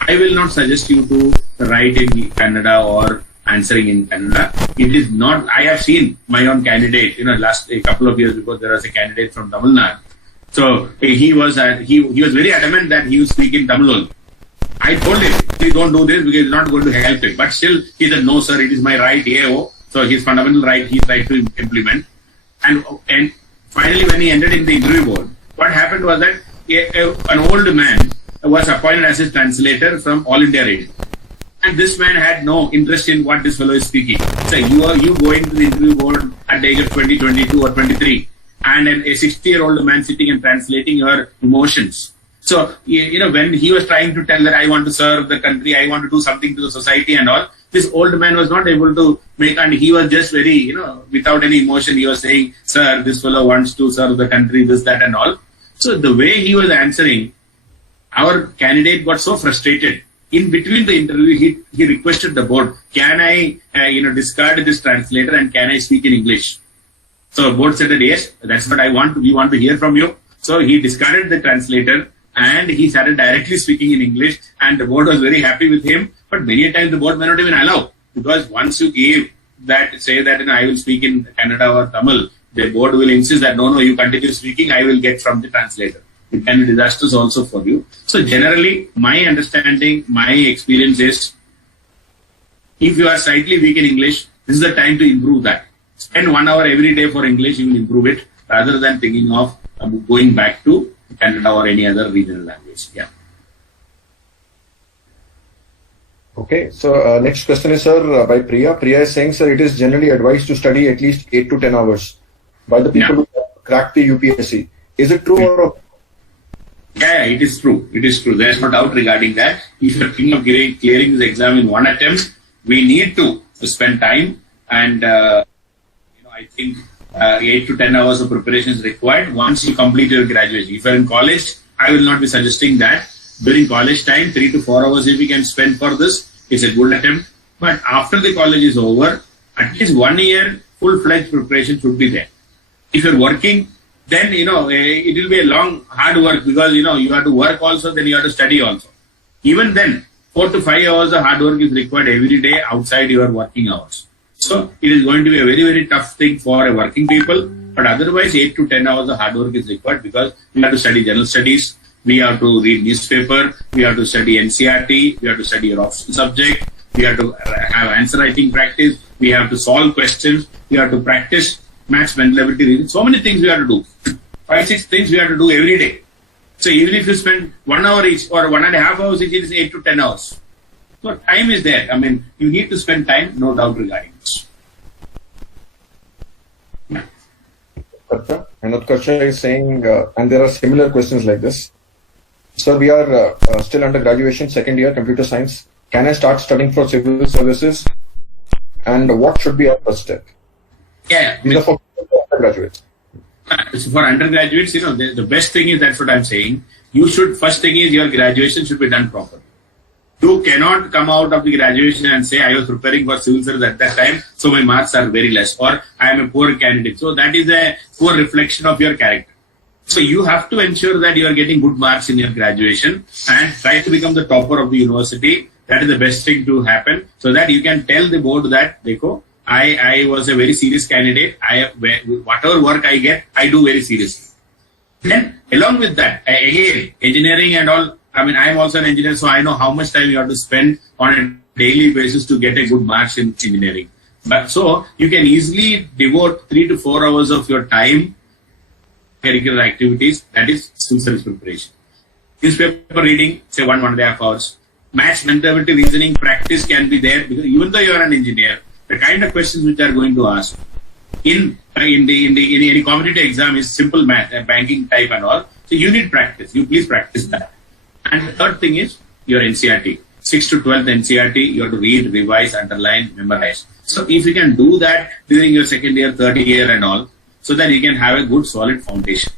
I will not suggest you to write in Kannada or answering in Kannada. It is not, I have seen my own candidate, last a couple of years before, there was a candidate from Tamil Nadu. So he was very adamant that he would speak in Tamil only. I told him, please don't do this because it's not going to help him. But still, he said, no, sir, it is my right, AO. So his fundamental right, he tried to implement. And finally, when he entered in the interview board, what happened was that an old man was appointed as his translator from All India Radio. And this man had no interest in what this fellow is speaking. So you go into the interview board at the age of 20, 22 or 23, and a 60-year-old man sitting and translating your emotions. So, when he was trying to tell that I want to serve the country, I want to do something to the society and all, this old man was not able to make, and he was just very, without any emotion, he was saying, sir, this fellow wants to serve the country, this, that and all. So the way he was answering, our candidate got so frustrated. In between the interview, he requested the board, can I, discard this translator and can I speak in English? So the board said that, yes, that's what we want to hear from you. So he discarded the translator and he started directly speaking in English, and the board was very happy with him. But many times the board may not even allow, because once you give that, say that I will speak in Kannada or Tamil, the board will insist that no, you continue speaking, I will get from the translator. It can be disastrous also for you. So generally, my understanding, my experience is, if you are slightly weak in English, this is the time to improve that. Spend 1 hour every day for English, you will improve it, rather than thinking of going back to Kannada or any other regional language. Yeah. Okay, so next question is, sir, by Priya. Priya is saying, sir, it is generally advised to study at least 8 to 10 hours by the people who crack the UPSC. Is it true or? Yeah, it is true. It is true. There is no doubt regarding that. If you are thinking of clearing this exam in one attempt, we need to spend time, and I think 8 to 10 hours of preparation is required once you complete your graduation. If you are in college, I will not be suggesting that. During college time, 3 to 4 hours if we can spend for this, it's a good attempt. But after the college is over, at least 1 year full-fledged preparation should be there. If you're working, then it will be a long, hard work, because you have to work also, then you have to study also. Even then, 4 to 5 hours of hard work is required every day outside your working hours. So it is going to be a very, very tough thing for a working people. But otherwise, 8 to 10 hours of hard work is required, because we have to study general studies, we have to read newspaper, we have to study NCRT, we have to study your optional subject, we have to have answer writing practice, we have to solve questions, we have to practice maths, mental ability, reasoning. So many things we have to do. 5, 6 things we have to do every day. So even if you spend 1 hour each or 1.5 hours each, it is 8 to 10 hours. So time is there. I mean, you need to spend time, no doubt regarding this. And Utkarsha is saying, and there are similar questions like this. Sir, we are still under graduation, second year, computer science. Can I start studying for civil services? And what should be our first step? Yeah. These are for undergraduates. So for undergraduates, the best thing is, that's what I'm saying. First thing is, your graduation should be done properly. You cannot come out of the graduation and say, I was preparing for civil service at that time, so my marks are very less, or I am a poor candidate. So that is a poor reflection of your character. So you have to ensure that you are getting good marks in your graduation and try to become the topper of the university. That is the best thing to happen, so that you can tell the board that, Dekho, I was a very serious candidate. Whatever work I get, I do very seriously. Then along with that, again, engineering and all, I mean, I am also an engineer, so I know how much time you have to spend on a daily basis to get a good marks in engineering. But so you can easily devote 3 to 4 hours of your time curricular activities, that is civil service preparation. Newspaper reading, say 1.5 hours. Maths, mental ability, reasoning practice can be there, because even though you are an engineer, the kind of questions which are going to ask in any competitive exam is simple math, banking type and all. So you need practice. You please practice that. And the third thing is your NCRT. 6 to 12th NCRT, you have to read, revise, underline, memorize. So if you can do that during your second year, third year and all, so that you can have a good solid foundation.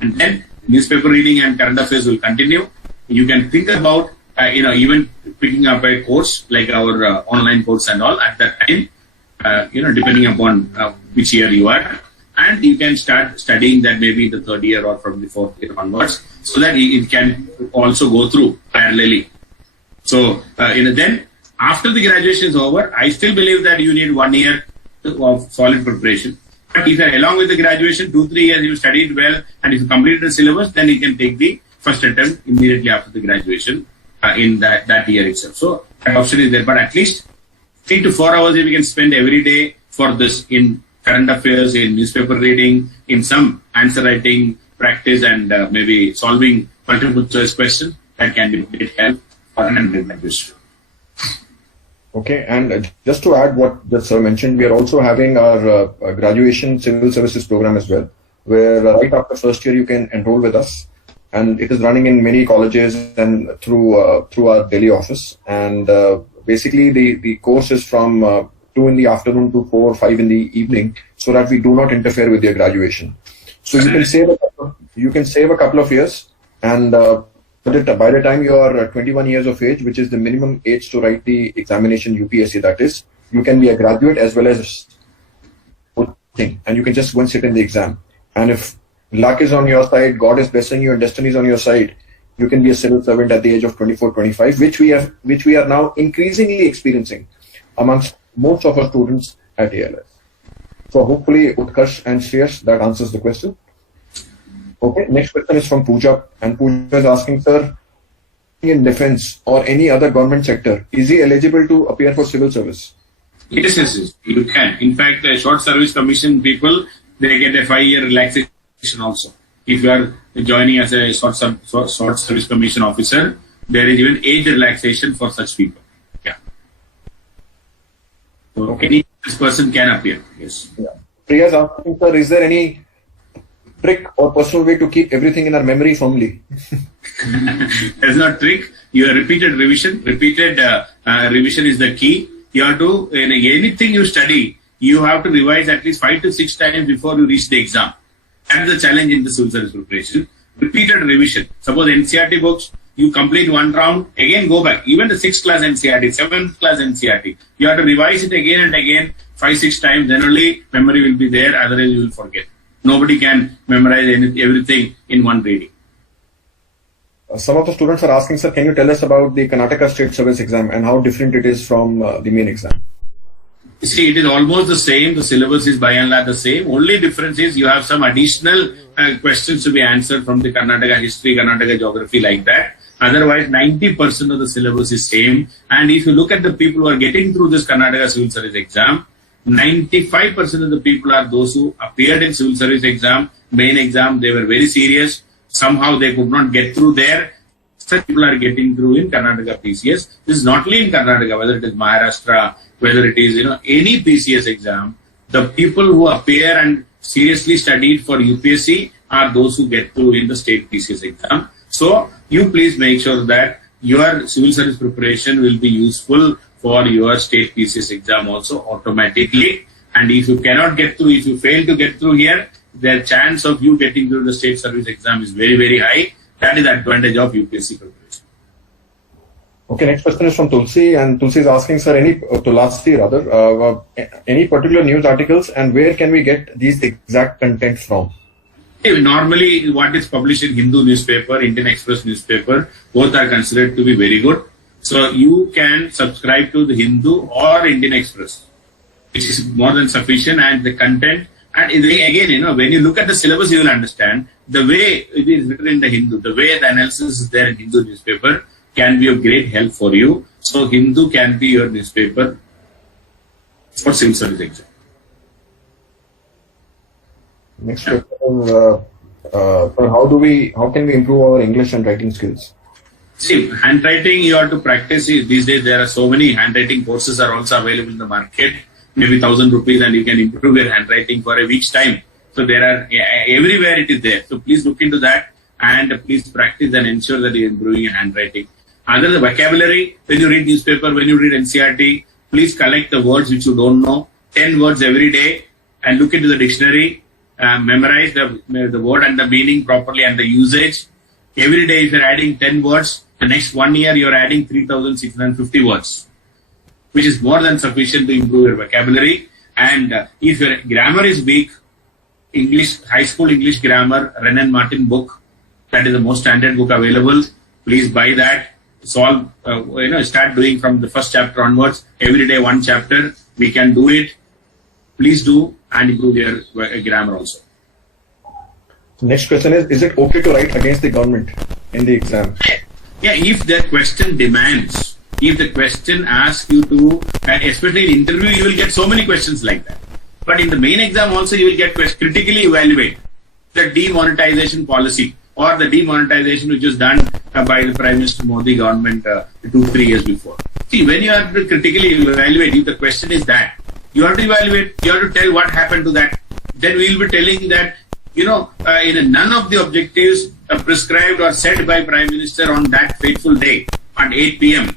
And then newspaper reading and current affairs will continue. You can think about, even picking up a course like our online course and all at that time, depending upon which year you are. And you can start studying that maybe in the third year or from the fourth year onwards, so that it can also go through parallelly. So, then after the graduation is over, I still believe that you need 1 year of solid preparation. But if along with the graduation, 2-3 years you studied well, and if you completed the syllabus, then you can take the first attempt immediately after the graduation in that year itself. So that option is there. But at least 3 to 4 hours if we can spend every day for this in current affairs, in newspaper reading, in some answer writing practice, and maybe solving multiple choice questions, that can be great help for an undergraduate. Okay, and just to add what the sir mentioned, we are also having our graduation civil services program as well, where right after first year you can enroll with us, and it is running in many colleges and through our Delhi office. And basically the course is from 2 in the afternoon to 4 or 5 in the evening, so that we do not interfere with your graduation. So you can save a couple of years, and by the time you are 21 years of age, which is the minimum age to write the examination UPSC, that is, you can be a graduate as well as and you can just go and sit in the exam. And if luck is on your side, God is blessing you, and destiny is on your side, you can be a civil servant at the age of 24, 25, which we are now increasingly experiencing amongst most of our students at ALS. So hopefully, Utkarsh and Shreyas, that answers the question. Okay, next question is from Pooja, and Pooja is asking, sir, in defense or any other government sector, is he eligible to appear for civil service? Yes, you can. In fact, the short service commission people, they get a 5-year relaxation also. If you are joining as a short service commission officer, there is even age relaxation for such people. Yeah. So any person can appear. Yes. Yeah. Priya is asking, sir, is there any trick or personal way to keep everything in our memory firmly? There's no trick. Your repeated revision. Repeated revision is the key. You have to, in anything you study, you have to revise at least 5 to 6 times before you reach the exam. That is the challenge in the civil service preparation. Repeated revision. Suppose NCERT books, you complete one round, again go back. Even the 6th class NCERT, 7th class NCERT, you have to revise it again and again, 5-6 times. Then only memory will be there. Otherwise, you will forget. Nobody can memorize everything in one reading. Some of the students are asking, sir, can you tell us about the Karnataka State Service exam and how different it is from the main exam? You see, it is almost the same. The syllabus is by and large the same. Only difference is you have some additional questions to be answered from the Karnataka history, Karnataka geography, like that. Otherwise, 90% of the syllabus is same. And if you look at the people who are getting through this Karnataka Civil Service exam, 95% of the people are those who appeared in civil service exam, main exam. They were very serious. Somehow they could not get through there. Such people are getting through in Karnataka PCS. This is not only in Karnataka, whether it is Maharashtra, whether it is any PCS exam. The people who appear and seriously studied for UPSC are those who get through in the state PCS exam. So you please make sure that your civil service preparation will be useful for your state PCS exam also automatically. And if you cannot get through, if you fail to get through here, the chance of you getting through the state service exam is very, very high. That is the advantage of UPSC preparation. Okay, next question is from Tulsi, and Tulsi is asking, sir, any particular news articles, and where can we get these exact content from? Normally, what is published in Hindu newspaper, Indian Express newspaper, both are considered to be very good. So you can subscribe to the Hindu or Indian Express, which is more than sufficient, and the content. And again, when you look at the syllabus, you will understand the way it is written in the Hindu, the way the analysis is there in Hindu newspaper can be of great help for you. So Hindu can be your newspaper for civil service exam. Next question is, how can we improve our English and writing skills? See, handwriting you have to practice. These days there are so many handwriting courses are also available in the market. Maybe 1,000 rupees, and you can improve your handwriting for a week's time. So there are everywhere it is there. So please look into that and please practice and ensure that you are improving your handwriting. Other the vocabulary, when you read newspaper, when you read NCERT, please collect the words which you don't know. 10 words every day, and look into the dictionary. Memorize the word and the meaning properly and the usage. Every day, if you're adding 10 words, the next 1 year you're adding 3,650 words, which is more than sufficient to improve your vocabulary. And if your grammar is weak, English, high school English grammar, Wren and Martin book, that is the most standard book available. Please buy that. Solve, start doing from the first chapter onwards. Every day 1 chapter. We can do it. please do and improve your grammar also. Next question is it okay to write against the government in the exam? Yeah, if the question demands, if the question asks you to, especially in interview, you will get so many questions like that. But in the main exam also, you will get critically evaluate the demonetization policy or the demonetization which was done by the Prime Minister Modi government 2-3 years before. See, when you have to critically evaluate, if the question is that, you have to evaluate, you have to tell what happened to that. Then we will be telling that, in none of the objectives prescribed or set by Prime Minister on that fateful day at 8 p.m.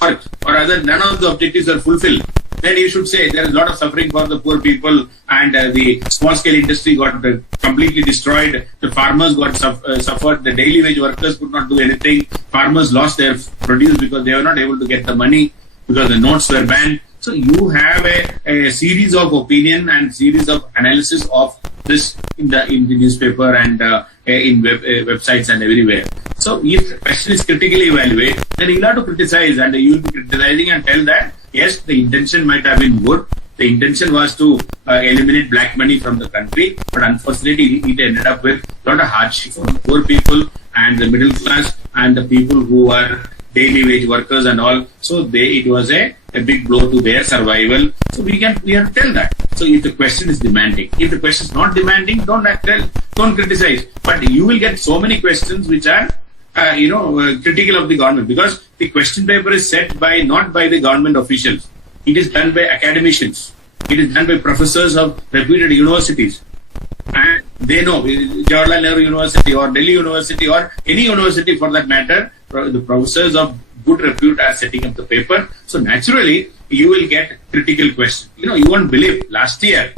or other, none of the objectives are fulfilled. Then you should say there is a lot of suffering for the poor people, and the small scale industry got completely destroyed. The farmers got suffered. The daily wage workers could not do anything. Farmers lost their produce because they were not able to get the money because the notes were banned. So you have a series of opinion and series of analysis of this in the newspaper and in websites and everywhere. So if the question is critically evaluated, then you will have to criticize, and you will be criticizing and tell that yes, the intention might have been good. The intention was to eliminate black money from the country, but unfortunately it ended up with a lot of hardship for the poor people and the middle class and the people who are daily wage workers and all. So it was a big blow to their survival. So we have to tell that. So if the question is demanding, if the question is not demanding, don't criticize. But you will get so many questions which are critical of the government, because the question paper is set not by the government officials. It is done by academicians. It is done by professors of reputed universities. And they know, Jawaharlal Nehru University or Delhi University or any university for that matter, the professors of good repute are setting up the paper. So naturally, you will get critical questions. You won't believe, last year,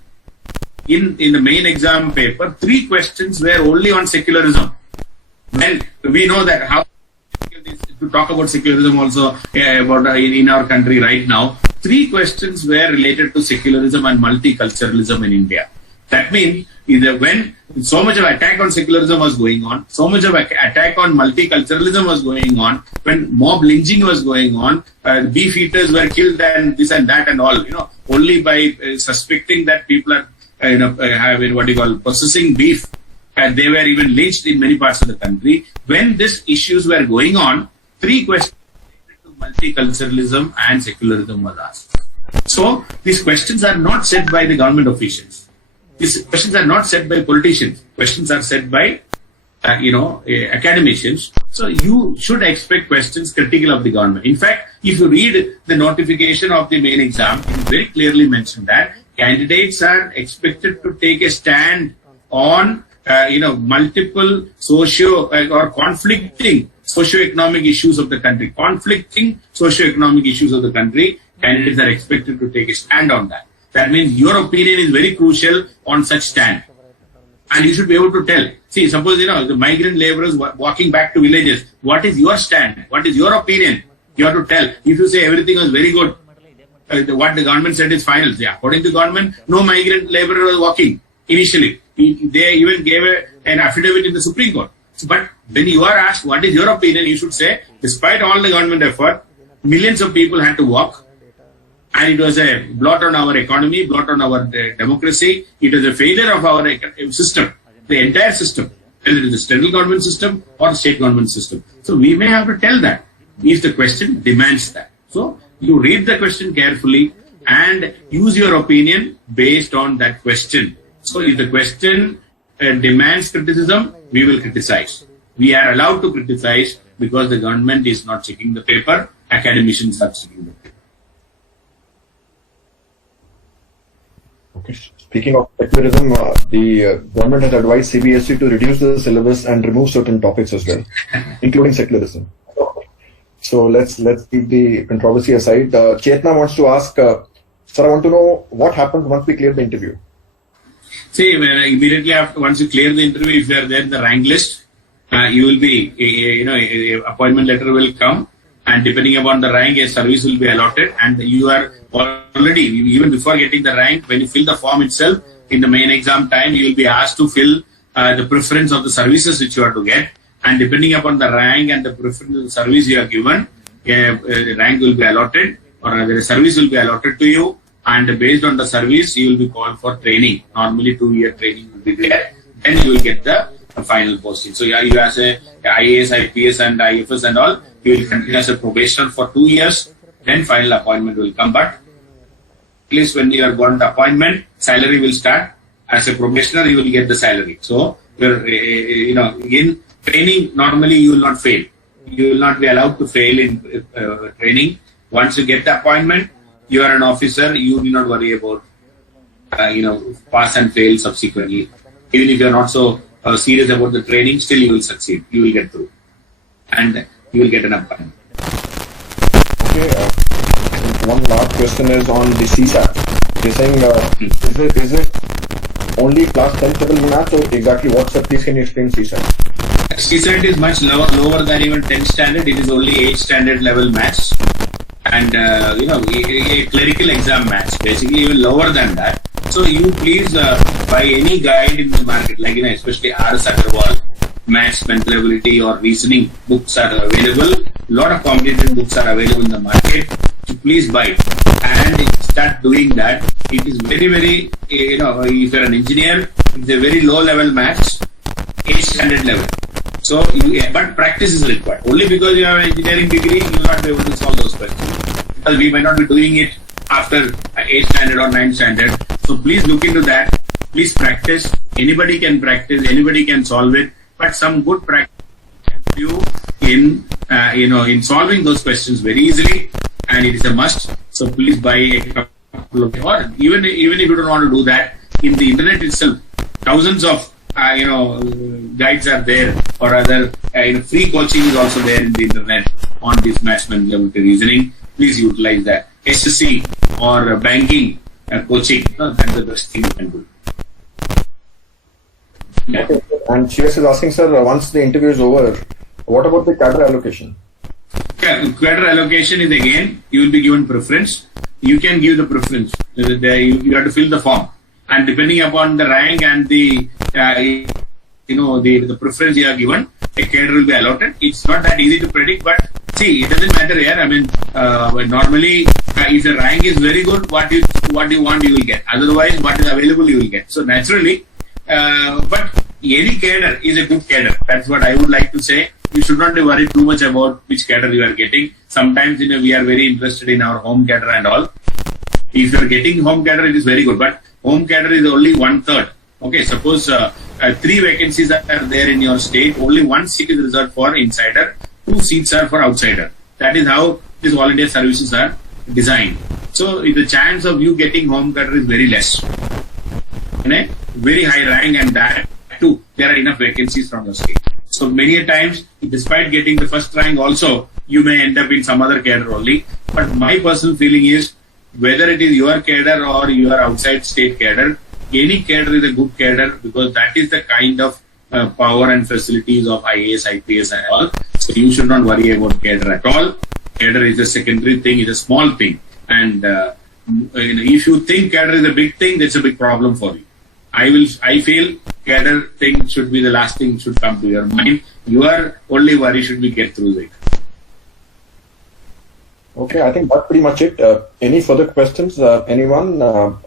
in the main exam paper, 3 questions were only on secularism. Well, we know that how to talk about secularism also in our country right now. 3 questions were related to secularism and multiculturalism in India. That means either when so much of attack on secularism was going on, so much of attack on multiculturalism was going on, when mob lynching was going on, beef eaters were killed and this and that and all, only by suspecting that people are having possessing beef, and they were even lynched in many parts of the country. When these issues were going on, 3 questions related to multiculturalism and secularism was asked. So these questions are not set by the government officials. These questions are not set by politicians. Questions are set by academicians. So you should expect questions critical of the government. In fact, if you read the notification of the main exam, it very clearly mentioned that candidates are expected to take a stand on multiple or conflicting socio-economic issues of the country. Conflicting socio-economic issues of the country, candidates are expected to take a stand on that. That means your opinion is very crucial on such stand. And you should be able to tell. See, suppose, the migrant laborers walking back to villages. What is your stand? What is your opinion? You have to tell. If you say everything was very good, what the government said is final. Yeah, according to government, no migrant laborer was walking initially. They even gave an affidavit in the Supreme Court. But when you are asked what is your opinion, you should say, despite all the government effort, millions of people had to walk. And it was a blot on our economy, blot on our democracy. It was a failure of our system, the entire system, whether it is the central government system or the state government system. So we may have to tell that if the question demands that. So you read the question carefully and use your opinion based on that question. So if the question demands criticism, we will criticize. We are allowed to criticize because the government is not checking the paper, academicians are checking the paper. Okay. Speaking of secularism, the government has advised CBSE to reduce the syllabus and remove certain topics as well, including secularism. So let's keep the controversy aside. Chetna wants to ask, sir, I want to know what happens once we clear the interview. See, immediately after, once you clear the interview, if you are there in the rank list, you will be, a appointment letter will come, and depending upon the rank, a service will be allotted, and you are already, even before getting the rank, when you fill the form itself, in the main exam time, you will be asked to fill the preference of the services which you are to get, and depending upon the rank and the preference of the service you are given, a rank will be allotted, or a service will be allotted to you, and based on the service, you will be called for training. Normally 2-year training will be there. Then you will get the final posting. So you as a IAS, IPS and IFS and all, you will continue as a probationer for 2 years. Then final appointment will come. But at least when you are got the appointment, salary will start. As a probationer, you will get the salary. So in training, normally you will not fail. You will not be allowed to fail in training. Once you get the appointment, you are an officer. You do not worry about pass and fail subsequently. Even if you are not so serious about the training, still you will succeed. You will get through, and you will get an appointment. Okay. One last question is on the CSAT. They're saying, is it only class 10 civil maths, or exactly what's the? Please can you explain CSAT? CSAT is much lower than even 10th standard. It is only 8th standard level maths, and a clerical exam maths. Basically, even lower than that. So you please buy any guide in the market, like especially R.S. Agarwal, maths, mental ability, or reasoning books are available. A lot of competitive books are available in the market. So please buy and start doing that. It is very, very, if you're an engineer, it's a very low level maths, 8th standard level. So, but practice is required. Only because you have an engineering degree, you will not be able to solve those questions. Because we might not be doing it after 8th standard or 9th standard. So please look into that. Please practice. Anybody can practice. Anybody can solve it. But some good practice you in solving those questions very easily, and it is a must. So please buy a couple of, or even if you don't want to do that, in the internet itself, thousands of guides are there, or other free coaching is also there in the internet on this maths, mental ability, reasoning. Please utilize that. SSC or banking coaching, that's the best thing you can do. Yeah. Okay. And CS is asking, sir, once the interview is over, what about the cadre allocation? Yeah, cadre allocation is again, you will be given preference. You can give the preference. You have to fill the form, and depending upon the rank and the preference you are given, a cadre will be allotted. It's not that easy to predict, but see, it doesn't matter here. I mean, normally, if the rank is very good, what you want, you will get. Otherwise, what is available, you will get. So naturally, but any cadre is a good cadre. That's what I would like to say. You should not worry too much about which cadre you are getting. Sometimes, we are very interested in our home cadre and all. If you are getting home cadre, it is very good. But home cadre is only 1/3. Okay, suppose 3 vacancies are there in your state. Only 1 seat is reserved for insider. 2 seats are for outsider. That is how these all India services are designed. So the chance of you getting home cadre is very less. Very high rank, and that too, there are enough vacancies from the state. So many a times, despite getting the first rank also, you may end up in some other cadre only. But my personal feeling is, whether it is your cadre or your outside state cadre, any cadre is a good cadre, because that is the kind of power and facilities of IAS, IPS and all. So you should not worry about cadre at all. Cadre is a secondary thing, it's a small thing. And if you think cadre is a big thing, that's a big problem for you. I feel cadre thing should be the last thing should come to your mind. Your only worry should be get through it. Okay, I think that's pretty much it. Any further questions? Anyone?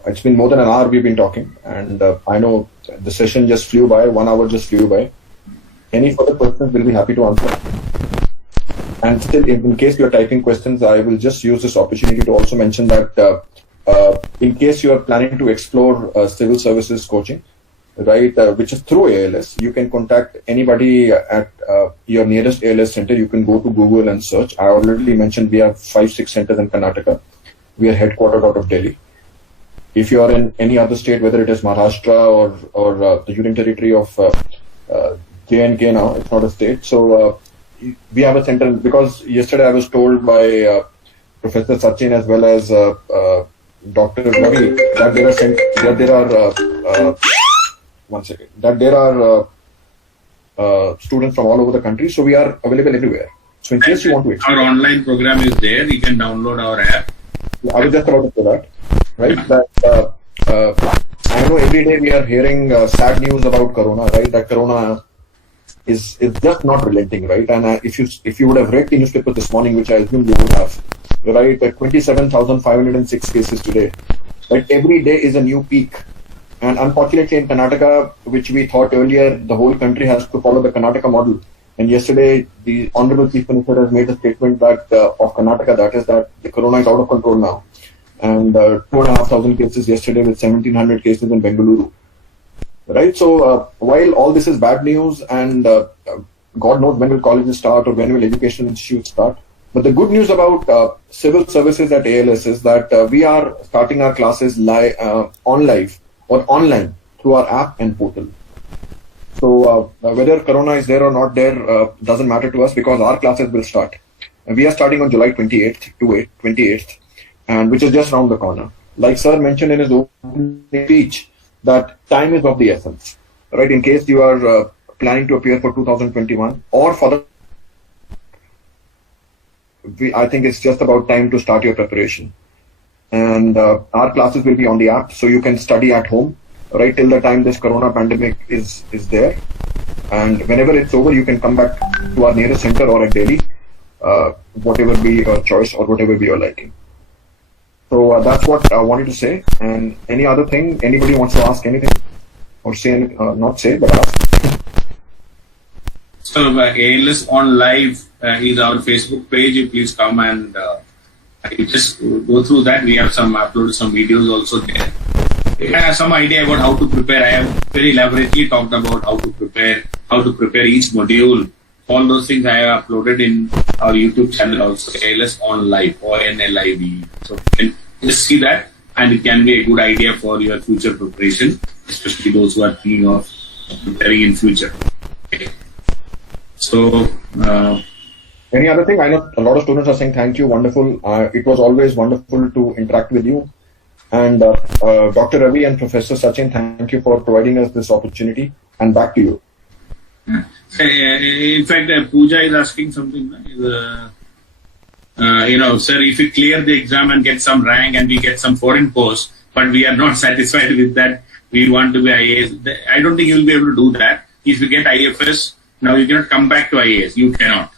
It's been more than an hour we've been talking, and I know the session just flew by. 1 hour just flew by. Any further questions, we'll be happy to answer. And still, in case you're typing questions, I will just use this opportunity to also mention that in case you are planning to explore civil services coaching, right, which is through ALS, you can contact anybody at your nearest ALS center. You can go to Google and search. I already mentioned we have 5-6 centers in Karnataka. We are headquartered out of Delhi. If you are in any other state, whether it is Maharashtra or the Union Territory of J&K now, it's not a state. So we have a center, because yesterday I was told by Professor Sachin as well as Dr. Ravi that there are students from all over the country, so we are available everywhere. So in case you want to explore, our online program is there. You can download our app. I was just about to say that, right? That I know every day we are hearing sad news about Corona, right? That Corona is just not relenting, right? And if you would have read the newspaper this morning, which I assume you would have, right? 27,506 cases today, But every day is a new peak. And unfortunately in Karnataka, which we thought earlier, the whole country has to follow the Karnataka model. And yesterday, the Honorable Chief Minister has made a statement that of Karnataka, that is that the corona is out of control now. And 2,500 cases yesterday with 1,700 cases in Bengaluru. Right? So while all this is bad news and God knows when will colleges start or when will education institutes start. But the good news about civil services at ALS is that we are starting our classes online through our app and portal. So whether corona is there or not there doesn't matter to us because our classes will start. And we are starting on July 28th, and which is just around the corner. Like sir mentioned in his opening speech, that time is of the essence. Right? In case you are planning to appear for 2021 or for I think it's just about time to start your preparation. And our classes will be on the app, so you can study at home, right till the time this corona pandemic is there. And whenever it's over, you can come back to our nearest center or at Delhi, whatever be your choice or whatever be your liking. So that's what I wanted to say. And any other thing, anybody wants to ask anything or say, not say, but ask. So ALS on live is our Facebook page. You please come and you just go through that. We have uploaded some videos also there. I have some idea about how to prepare. I have very elaborately talked about how to prepare each module. All those things I have uploaded in our YouTube channel also, ALS on live or NLIV. So you can just see that, and it can be a good idea for your future preparation, especially those who are thinking of preparing in future. Okay. So, any other thing? I know a lot of students are saying thank you, wonderful. It was always wonderful to interact with you. And Dr. Ravi and Professor Sachin, thank you for providing us this opportunity. And back to you. In fact, Pooja is asking something. Sir, if we clear the exam and get some rank and we get some foreign post, but we are not satisfied with that, we want to be IAS. I don't think you will be able to do that. If you get IFS, now you cannot come back to IAS. You cannot.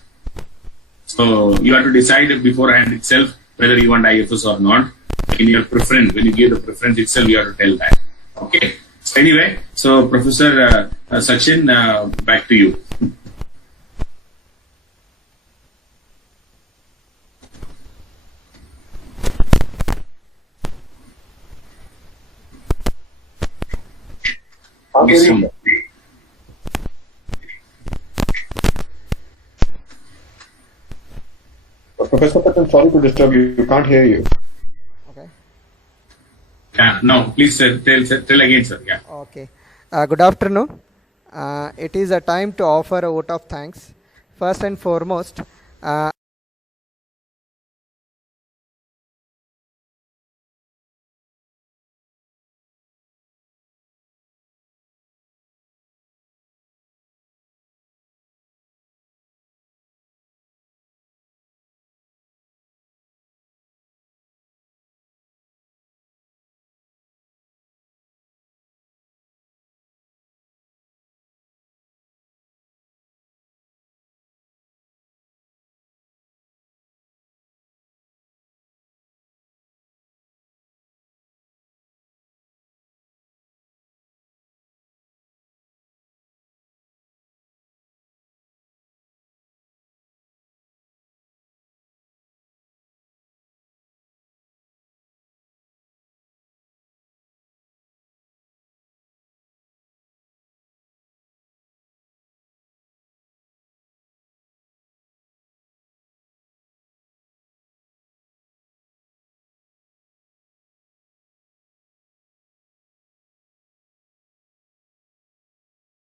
So you have to decide beforehand itself whether you want IFS or not. In your preference, when you give the preference itself, you have to tell that. Okay. So anyway, so Professor Sachin, back to you. Professor Sachin, sorry to disturb you. You can't hear you. Okay. No, please tell again, sir. Yeah. Okay. Good afternoon. It is a time to offer a vote of thanks. First and foremost,